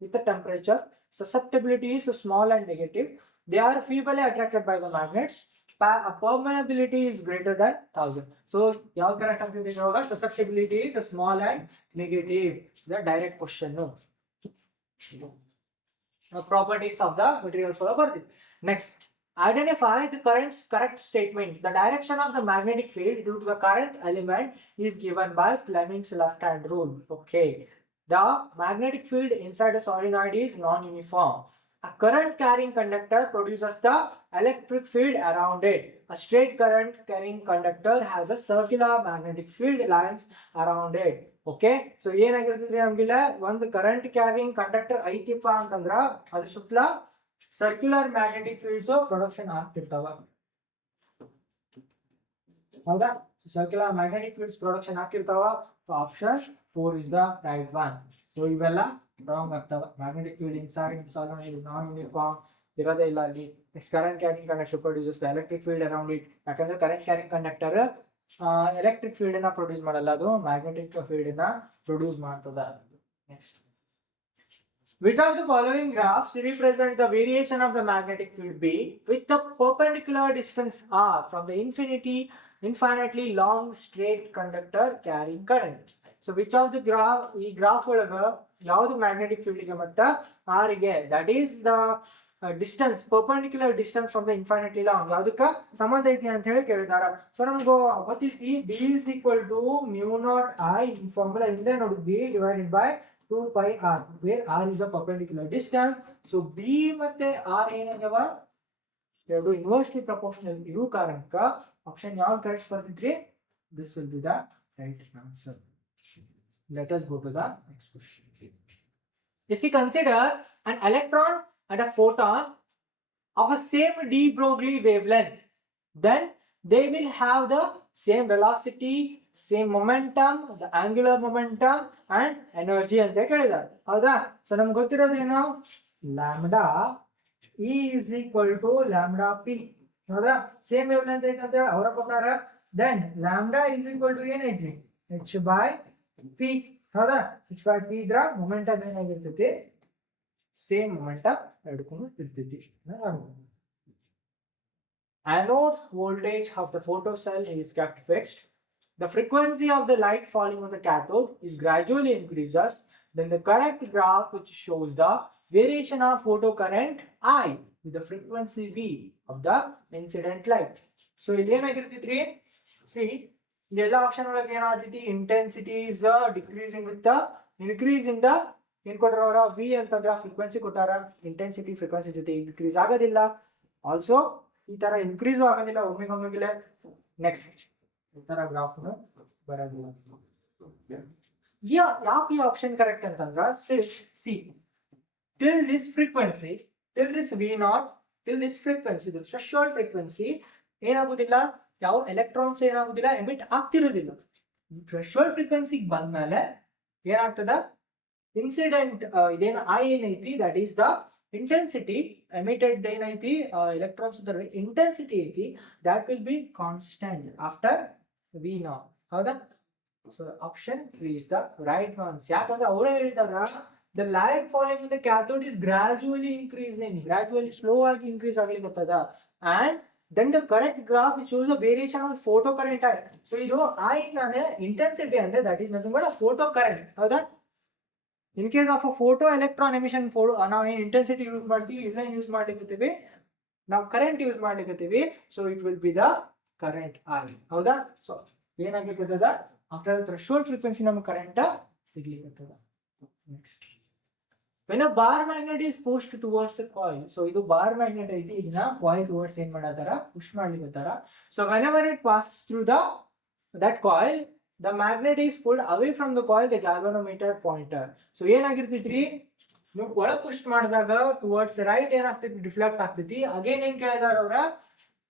with the temperature. Susceptibility is small and negative. They are feebly attracted by the magnets. Permeability is greater than 1000. So ಯಾವ ಕರೆಕ್ಟ್ ಆಗ್ತದೆ ಇವಾಗ susceptibility is small and negative. The direct question. Properties of the material for birth. Next, identify the correct statement. The direction of the magnetic field due to the current element is given by Fleming's left hand rule. Okay. The magnetic field inside a solenoid is non-uniform. A current carrying conductor produces the electric field around it. A straight current carrying conductor has a circular magnetic field lines around it. Okay. So ಏನಾಗಿರ್ತೈತ್ರಿ ನಮಗಿಲ್ಲ ಒಂದು current carrying conductor ಐತಿಪ್ಪ ಅಂತಂದ್ರ ಅದ್ರ ಸುತ್ತಲ circular magnetic fields production ಆಗ್ತಿರ್ತಾವ. ಹೌದಾ? Circular magnetic fields production ಆಗ್ತಿರ್ತಾವ. Option 4 is the right one. So ಇವೆಲ್ಲ ರಾಂಗ್ ಆಗ್ತಾವ. Magnetic field inside solenoid is non-uniform ಇರೋದೇ ಇಲ್ಲ ಅಲ್ಲಿ. Next, current carrying conductor produces the electric field around it. ಯಾಕಂದ್ರೆ current carrying conductor electric field ಅನ್ನ produce ಮಾಡಲ್ಲ, ಅದು ಮ್ಯಾಗ್ನೆಟಿಕ್ ಫೀಲ್ಡ್ ಅನ್ನ ಪ್ರೊಡ್ಯೂಸ್ ಮಾಡ್ತದ. Next, which of the following graphs represent the variation of the magnetic field B with the perpendicular distance r from the infinitely long straight conductor carrying current? So which of the ಈ ಗ್ರಾಫ್ ಒಳಗ ಯಾವುದು magnetic field ಗೆ ಮತ್ತ r ಗೆ that is the distance perpendicular distance from the infinitely long ಯಾವ್ದಕ್ಕ ಸಂಬಂಧ ಐತಿ ಅಂತ ಹೇಳಿ ಕೇಳಿದಾರ. ಸೊ ನಮ್ಗೆ ಗೊತ್ತೈತಿ B is equal to mu naught I ಈ ಫಾರ್ಮುಲಾ ಹಿಂದೆ ನೋಡಿದ್ವಿ divided by 2 pi r where r is the perpendicular distance. So B ಮತ್ತೆ r ಏನಾಗ್ಯಾವ ಎರಡು ಇನ್ವರ್ಸ್ಲಿ ಪ್ರಪೋರ್ಷನಲ್ ಇರೋ ಕಾರಣಕ್ಕ ಆಪ್ಷನ್ ಯಾವ್ದು ಕರೆಕ್ಟ್ ಬರ್ತಿದ್ರಿ this will be the right answer. Let us go to the next question. If we consider an electron and a photon of a same de Broglie wavelength, then they will have the same velocity, same momentum, the angular momentum and energy ಅಂತ ಕೇಳಿದ್ದಾರೆ. ಹೌದಾ? So ನಮ್ಗೆ ಗೊತ್ತಿರೋದೇನು lambda E is equal to lambda P. ಹೌದಾ? Same wavelength ಐತೆ ಅಂತ ಹೇಳಿ ಅವರ ಪ್ರಕಾರ then lambda is equal to ಏನೈತಿ h by p. ಹೌದಾ? h by p ಇದ್ರ ಮೊಮೆಂಟಮ್ ಏನಾಗಿರ್ತೈತಿ ಸೇಮ್ ಮೊಮೆಂಟಮ್ ಹಿಡ್ಕೊಂಡು ಇರ್ತೈತಿ. Anode voltage of the photocell is kept fixed. The frequency of the light falling on the cathode is gradually increases. Then the correct graph which shows the variation of photocurrent I with the frequency V of the incident light. So ಇಲ್ಲಿ ಏನಾಗಿರ್ತೈತ್ರಿ see ಇದೆಲ್ಲ option ಒಳಗೆ ಏನಾಗ್ತೈತಿ intensity is decreasing with the increase in the ಏನ್ ಕೊಟ್ಟಾರ v ಅಂತಂದ್ರ frequency ಕೊಟ್ಟಾರ. Intensity frequency ಜೊತೆ ಇನ್ಕ್ರೀಸ್ ಆಗೋದಿಲ್ಲ, ಆಲ್ಸೋ ಈ ತರ ಇನ್ಕ್ರೀಸ್ ಆಗೋದಿಲ್ಲ ಒಮ್ಮೆಗೊಮ್ಮೆಗಿಲೆ. ನೆಕ್ಸ್ಟ್ ಈ ತರ ಗ್ರಾಫ್ ಬರೋದಿಲ್ಲ. ಯಾಕೆ ಈ ಆಪ್ಷನ್ ಕರೆಕ್ಟ್ ಅಂತಂದ್ರ C till this frequency, till this V naught, till this frequency, the threshold frequency ಏನಾಗುದಿಲ್ಲ, ಯಾವ ಎಲೆಕ್ಟ್ರಾನ್ಸ್ ಏನಾಗುದಿಲ್ಲ ಎಮಿಟ್ ಆಗ್ತಿರೋದಿಲ್ಲ. ಥ್ರೆಶೋಲ್ಡ್ ಫ್ರೀಕ್ವೆನ್ಸಿಗೆ ಬಂದ್ಮೇಲೆ ಏನಾಗ್ತದ, ಇನ್ಸಿಡೆಂಟ್ ಇದೇನು ಐ ಏನೈತಿ that is the intensity emitted ಏನೈತಿ ಎಲೆಕ್ಟ್ರಾನ್ಸ್ ಇಂಟೆನ್ಸಿಟಿ ಐತಿ that will be constant after V naught. ಹೌದಾ? So option 3 is the right one. ಯಾಕಂದ್ರೆ ಅವರೇ ಹೇಳಿದಾಗ the light falling in the cathode is gradually increasing, gradually slow ಆಗಿ increase ಆಗ್ಲಿಕ್ಕತ್ತದ, and then the current graph it shows the variation of photo current. So ಇದು I ನಾನೇ intensity ಅಂದ್ರೆ that is nothing but a photo current. ಹೌದಾ? in case of a photo electron emission, ನಾವು ಏನು intensity use ಮಾಡ್ತೀವಿ, ಇದನ್ನ ಯೂಸ್ ಮಾಡ್ಲಿಕ್ಕತ್ತೀವಿ, ನಾವು ಕರೆಂಟ್ ಯೂಸ್ ಮಾಡ್ಲಿಕ್ಕತ್ತೀವಿ, so it will be the current I. ಹೌದಾ? ಸೊ ಏನಾಗ್ಲಿಕ್ಕತ್ತದ, after the threshold frequency ನಮಗೆ ಕರೆಂಟ್ ಸಿಗ್ಲಿಕ್ಕತ್ತದ. next, when a bar magnet is pushed towards the coil, so ಇದು bar magnet ಐತಿ, ಇದನ್ನ coil towards ಏನ್ ಮಾಡತಾರ, push ಮಾಡ್ಲಿಕ್ಕತ್ತಾರ. so whenever it passes through that coil, the magnet is pulled away from the coil, the galvanometer pointer. so ಏನಾಗಿರ್ತೈತ್ರಿ, ನೀವು ಒಳಗೆ push ಮಾಡಿದಾಗ towards right ಏನಾಗ್ತೈತಿ, ಡಿಫ್ಲೆಕ್ಟ್ ಆಗ್ತೈತಿ. ಅಗೇನ್ ಏನ್ ಕೇಳಿದಾರ ಅವರ,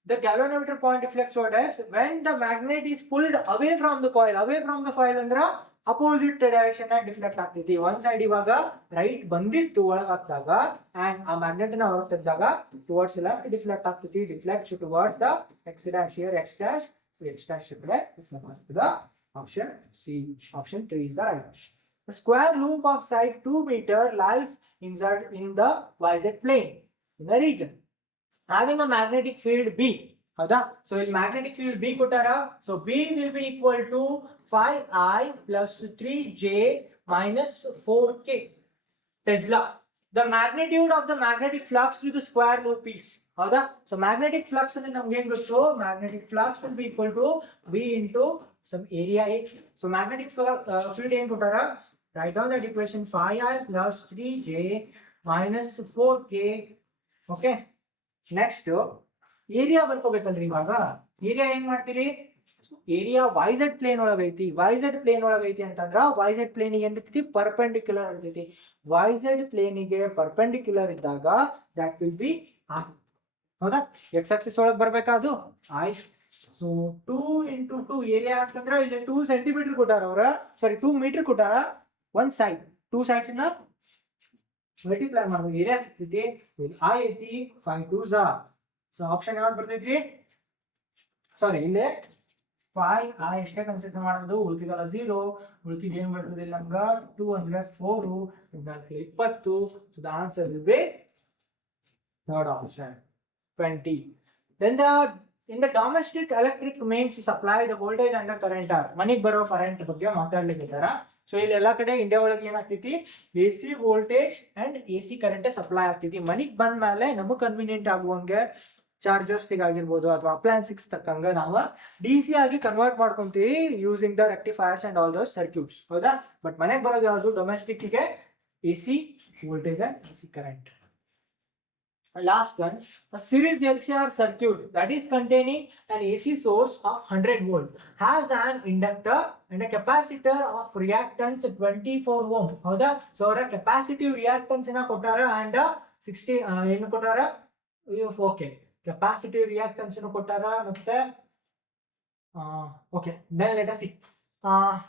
the galvanometer point deflects what is when the magnet is pulled away from the coil. away from the coil ಅಂದ್ರ ಅಪೋಸಿಟ್ ಡೈರೆಕ್ಷನ್ ಆಗಿ ಡಿಫ್ಲೆಕ್ಟ್ ಆಗ್ತೈತಿ. ಒಂದ್ ಸೈಡ್ ಇವಾಗ ರೈಟ್ ಬಂದಿತ್ತು ಒಳಗೆ ಹಾಕಿದಾಗ, ಅಂಡ್ ಆ ಮ್ಯಾಗ್ನೆಟ್ ನ ಹೊರಗೆ ತೆಗೆದಾಗ ಟುವರ್ಡ್ಸ್ ಲೆಫ್ಟ್ ಡಿಫ್ಲೆಕ್ಟ್ ಆಗ್ತೈತಿ, deflect towards the X dash here, X dash ಕಡೆ ಡಿಫ್ಲೆಕ್ಟ್ ಆಗ್ತದ. Option C, option 3 is the right option. The square loop of side 2 meter lies inside in the YZ plane in a region having a magnetic field B. ಹೌದಾ? So ಇಲ್ಲಿ magnetic field B ಕೊಟ್ಟಾರ. So B will be equal to 5I plus 3J minus 4K Tesla. The magnitude of the magnetic flux through the square loop is. ಹೌದಾ? So magnetic flux ಅಂದ್ರೆ ನಮ್ಗೆ ಏನ್ ಗೊತ್ತು, magnetic flux will be equal to V into some area A. So magnetic field ಏನ್ ಕೊಟ್ಟಾರ, write down that equation 5I plus 3J minus 4K. Okay, next area ಬರ್ಕೋಬೇಕಲ್ರಿ. ಇವಾಗ area ಏನ್ ಮಾಡ್ತೀರಿ, ಏರಿಯಾ YZ ಪ್ಲೇನ್ ಒಳಗೈತಿ. YZ ಪ್ಲೇನ್ ಒಳಗೈತಿ ಅಂತಂದ್ರ YZ ಪ್ಲೇನಿಗೆ ಏನ್ ಇರ್ತೈತಿ, ಪರ್ಪೆಂಡಿಕ್ಯುಲರ್ ಇರ್ತೈತಿ. YZ ಪ್ಲೇನಿಗೆ ಪರ್ಪೆಂಡಿಕ್ಯುಲರ್ ಇದ್ದಾಗ ದಟ್ ವಿಲ್ ಬಿ R. ಹೌದಾ? ಎಕ್ಸ್ ಆಕ್ಸಿಸ್ ಒಳಗೆ ಬರ್ಬೇಕಾದು I. ಸೊ 2 into 2 ಏರಿಯಾ ಅಂತಂದ್ರ ಇಲ್ಲಿ 2 ಸೆಂಟಿಮೀಟರ್ ಕೊಟ್ಟಾರ ಅವರ, ಸಾರಿ 2 ಮೀಟರ್ ಕೊಟ್ಟಾರ. ಒಂದ್ ಸೈಡ್ 2 ಸೈಡ್ಸ್ ನ ಮಲ್ಟಿಪ್ಲೈ ಮಾಡೋದು ಏರಿಯಾ ಸಿಗ್ತೈತಿ. I ಐತಿ 5 2s. ಸೊ ಆಪ್ಷನ್ ಯಾವ್ದು ಬರ್ತೈತ್ರಿ, ಸಾರಿ ಇಲ್ಲಿ 5I ಎಷ್ಟೇ ಕನ್ಸಿಡರ್ ಮಾಡೋದು, ಉಳಿದಿಲ್ಲ 0, ಉಳಿದಿದ್ದು ಏನ್ ಬರ್ತದೆ ನಮ್ಗ 2 ಅಂದ್ರೆ 4, 20. So the answer will B third option 20. then in the domestic electric mains supply the voltage and the current are. ಮನೆಗೆ ಬರೋ ಕರೆಂಟ್ ಬಗ್ಗೆ ಮಾತಾಡ್ಲಿಕ್ಕಿದ್ದಾರ. ಸೊ ಇಲ್ಲಿ ಎಲ್ಲಾ ಕಡೆ ಇಂಡಿಯಾ ಒಳಗೆ ಏನಾಗ್ತೈತಿ, AC voltage and AC current supply ಆಗ್ತೈತಿ. ಮನಿಗ್ ಬಂದ ಮೇಲೆ ನಮಗ್ ಕನ್ವಿನಿಯಂಟ್ ಆಗುವಂಗೆ ಚಾರ್ಜರ್ಸ್ ಆಗಿರ್ಬೋದು ಅಥವಾ ಅಪ್ಲಯನ್ಸಿಕ್ಸ್ ತಕ್ಕಂಗ ನಾವು DC ಆಗಿ ಕನ್ವರ್ಟ್ ಮಾಡ್ಕೊಂತೀವಿ using the rectifiers and all those circuits. ಹೌದಾ? ಬಟ್ ಮನೆಗೆ ಬರೋದು ಯಾವುದು, ಡೊಮೆಸ್ಟಿಕ್ ಗೆ AC voltage and AC current. Last one, a series LCR circuit that is containing an AC source of 100 volt has an inductor and a capacitor of reactance 24 ohm. ಹೌದಾ? ಸೊ ಅವರ capacitive reactance ನ ಕೊಟ್ಟಾರ ಅಂಡ್ 60 ಏನು ಕೊಟ್ಟಾರ, ಓಕೆ ಕೆಪಾಸಿಟಿವ್ ರಿಯಾಕ್ಟನ್ಸ್ ಕೊಟ್ಟಾರ. ಮತ್ತೆ okay, then let us see.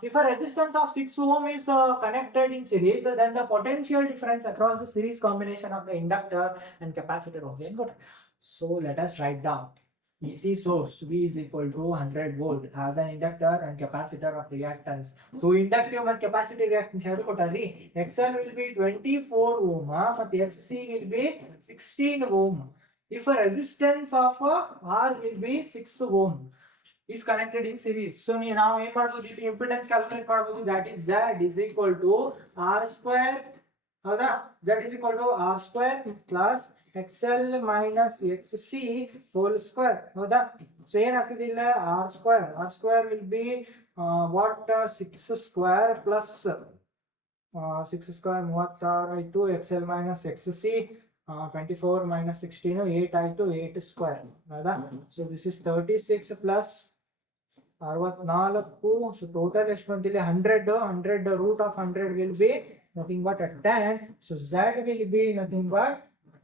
If a resistance of 6 ohm is connected in series, then the potential difference across the series combination of the inductor and capacitor of the inverter. So let us write down. AC source V is equal to 100 volt has an inductor and capacitor of reactance. So inductive and capacitive reactance ಎರಡು ಕೊಟ್ಟಾರಿ. XL will be 24 ohm but XC will be 16 ohm. If a resistance of R will be 6 ohm is connected in series. So now ಏನ್ ಮಾಡಬಹುದು, ಇಲ್ಲಿ impedance calculate ಮಾಡಬಹುದು. that is Z is equal to R square. ಹೌದಾ? Z is equal to R square plus XL minus XC whole square. ಹೌದಾ? ಸೊ ಏನಾಗ್ತದೆ ಇಲ್ಲ, R square will be what 6 square plus 6 square 36 ಆಯ್ತು, XL minus XC 24 minus 16 8 ಆಯ್ತು, 8 square. ಹೌದಾ? So this is 36 plus 64. ಸೊ total ಎಷ್ಟು ಬಂತಿಲ್ಲ 100 root of 100 will be nothing but a 10. So Z will be nothing but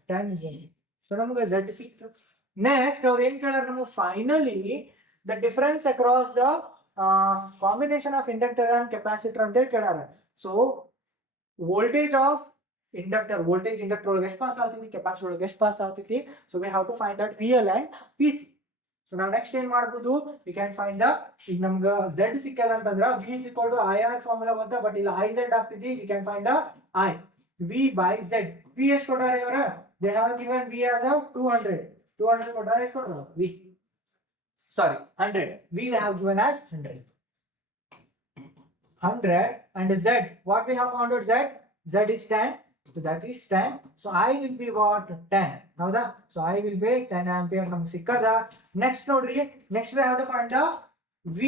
10 J. So ನಮಗೆ Z ಸಿಕ್ತು. Next ಅವ್ರು ಏನ್ ಕೇಳಾರ ನಮಗೆ finally the difference across the combination of inductor and capacitor ಅಂತ ಹೇಳಿ ಕೇಳಾರ. So voltage of inductor, voltage inductor ಒಳಗೆ ಎಷ್ಟು ಪಾಸ್ ಆಗ್ತೈತಿ, capacitor ಒಳಗೆ ಎಷ್ಟು ಪಾಸ್ ಆಗ್ತೈತಿ. So we have to find that VL and PC. So now next ಏನ್ ಮಾಡಬಹುದು, we can find the ಈಗ ನಮ್ಗೆ Z ಸಿಕ್ಕಲ್ಲ ಅಂತಂದ್ರೆ V is equal to IR formula ಬಂತ, ಬಟ್ ಇಲ್ಲ IZ ಆಗ್ತೈತಿ. We can find the I V by Z. V ಎಷ್ಟು ಕೊಟ್ಟಾರೆ ಇವರ, they have given V as a 200 ಕೊಟ್ಟಾರೆ. ಎಷ್ಟು ಕೊಟ್ಟಾರೆ V, sorry 100. V they have given as 100 and Z, what we have found out, Z is 10. So that is 10. So I will be what, 10. Now that, so I will be 10 ampere ನಮಗೆ ಸಿಕ್ಕದ. Next ನೋಡ್ರಿ, next we have to find the V,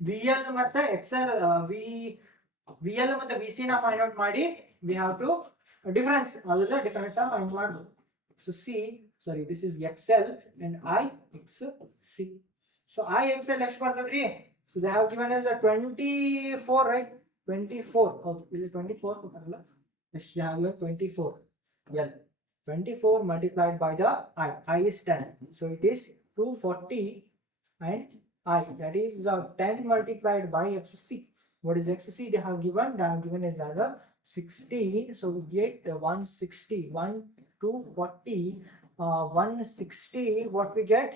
VL ಮತ್ತೆ XL, VL ಮತ್ತೆ VC ನ find out ಮಾಡಿ we have to difference, ಅದರ difference find ಮಾಡಬಹುದು. So C, sorry, this is XL and I XC. So I XL ಎಷ್ಟು ಬರ್ತದ್ರಿ, so they have given us a 24, right? 24, oh, is it 24 ಕೊಟ್ಟರಲ್ಲ, yes, we have 24 L, 24 multiplied by the I is 10, so it is 240, and I, that is 10 multiplied by XC. What is XC? They have given it as a 16, so we get 160, 240, 160, what we get,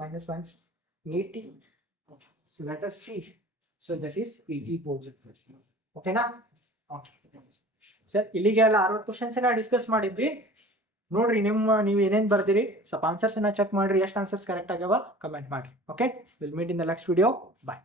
minus 180. So let us see. So that is 80 volts. Okay na? Okay. Sir, ಇಲ್ಲಿಗೆಲ್ಲ 60 ಕ್ವೆಶ್ಚನ್ಸ್ ನ ಡಿಸ್ಕಸ್ ಮಾಡಿದ್ವಿ. ನೋಡ್ರಿ ನೀವು ಏನೇನ್ ಬರ್ದಿರಿ, ಸ್ವಲ್ಪ ಆನ್ಸರ್ಸ್ ನ check ಮಾಡ್ರಿ, ಎಷ್ಟು ಆನ್ಸರ್ಸ್ ಕರೆಕ್ಟ್ ಆಗ್ಯಾವ ಕಮೆಂಟ್ ಮಾಡ್ರಿ. Okay, will meet in the next video. Bye.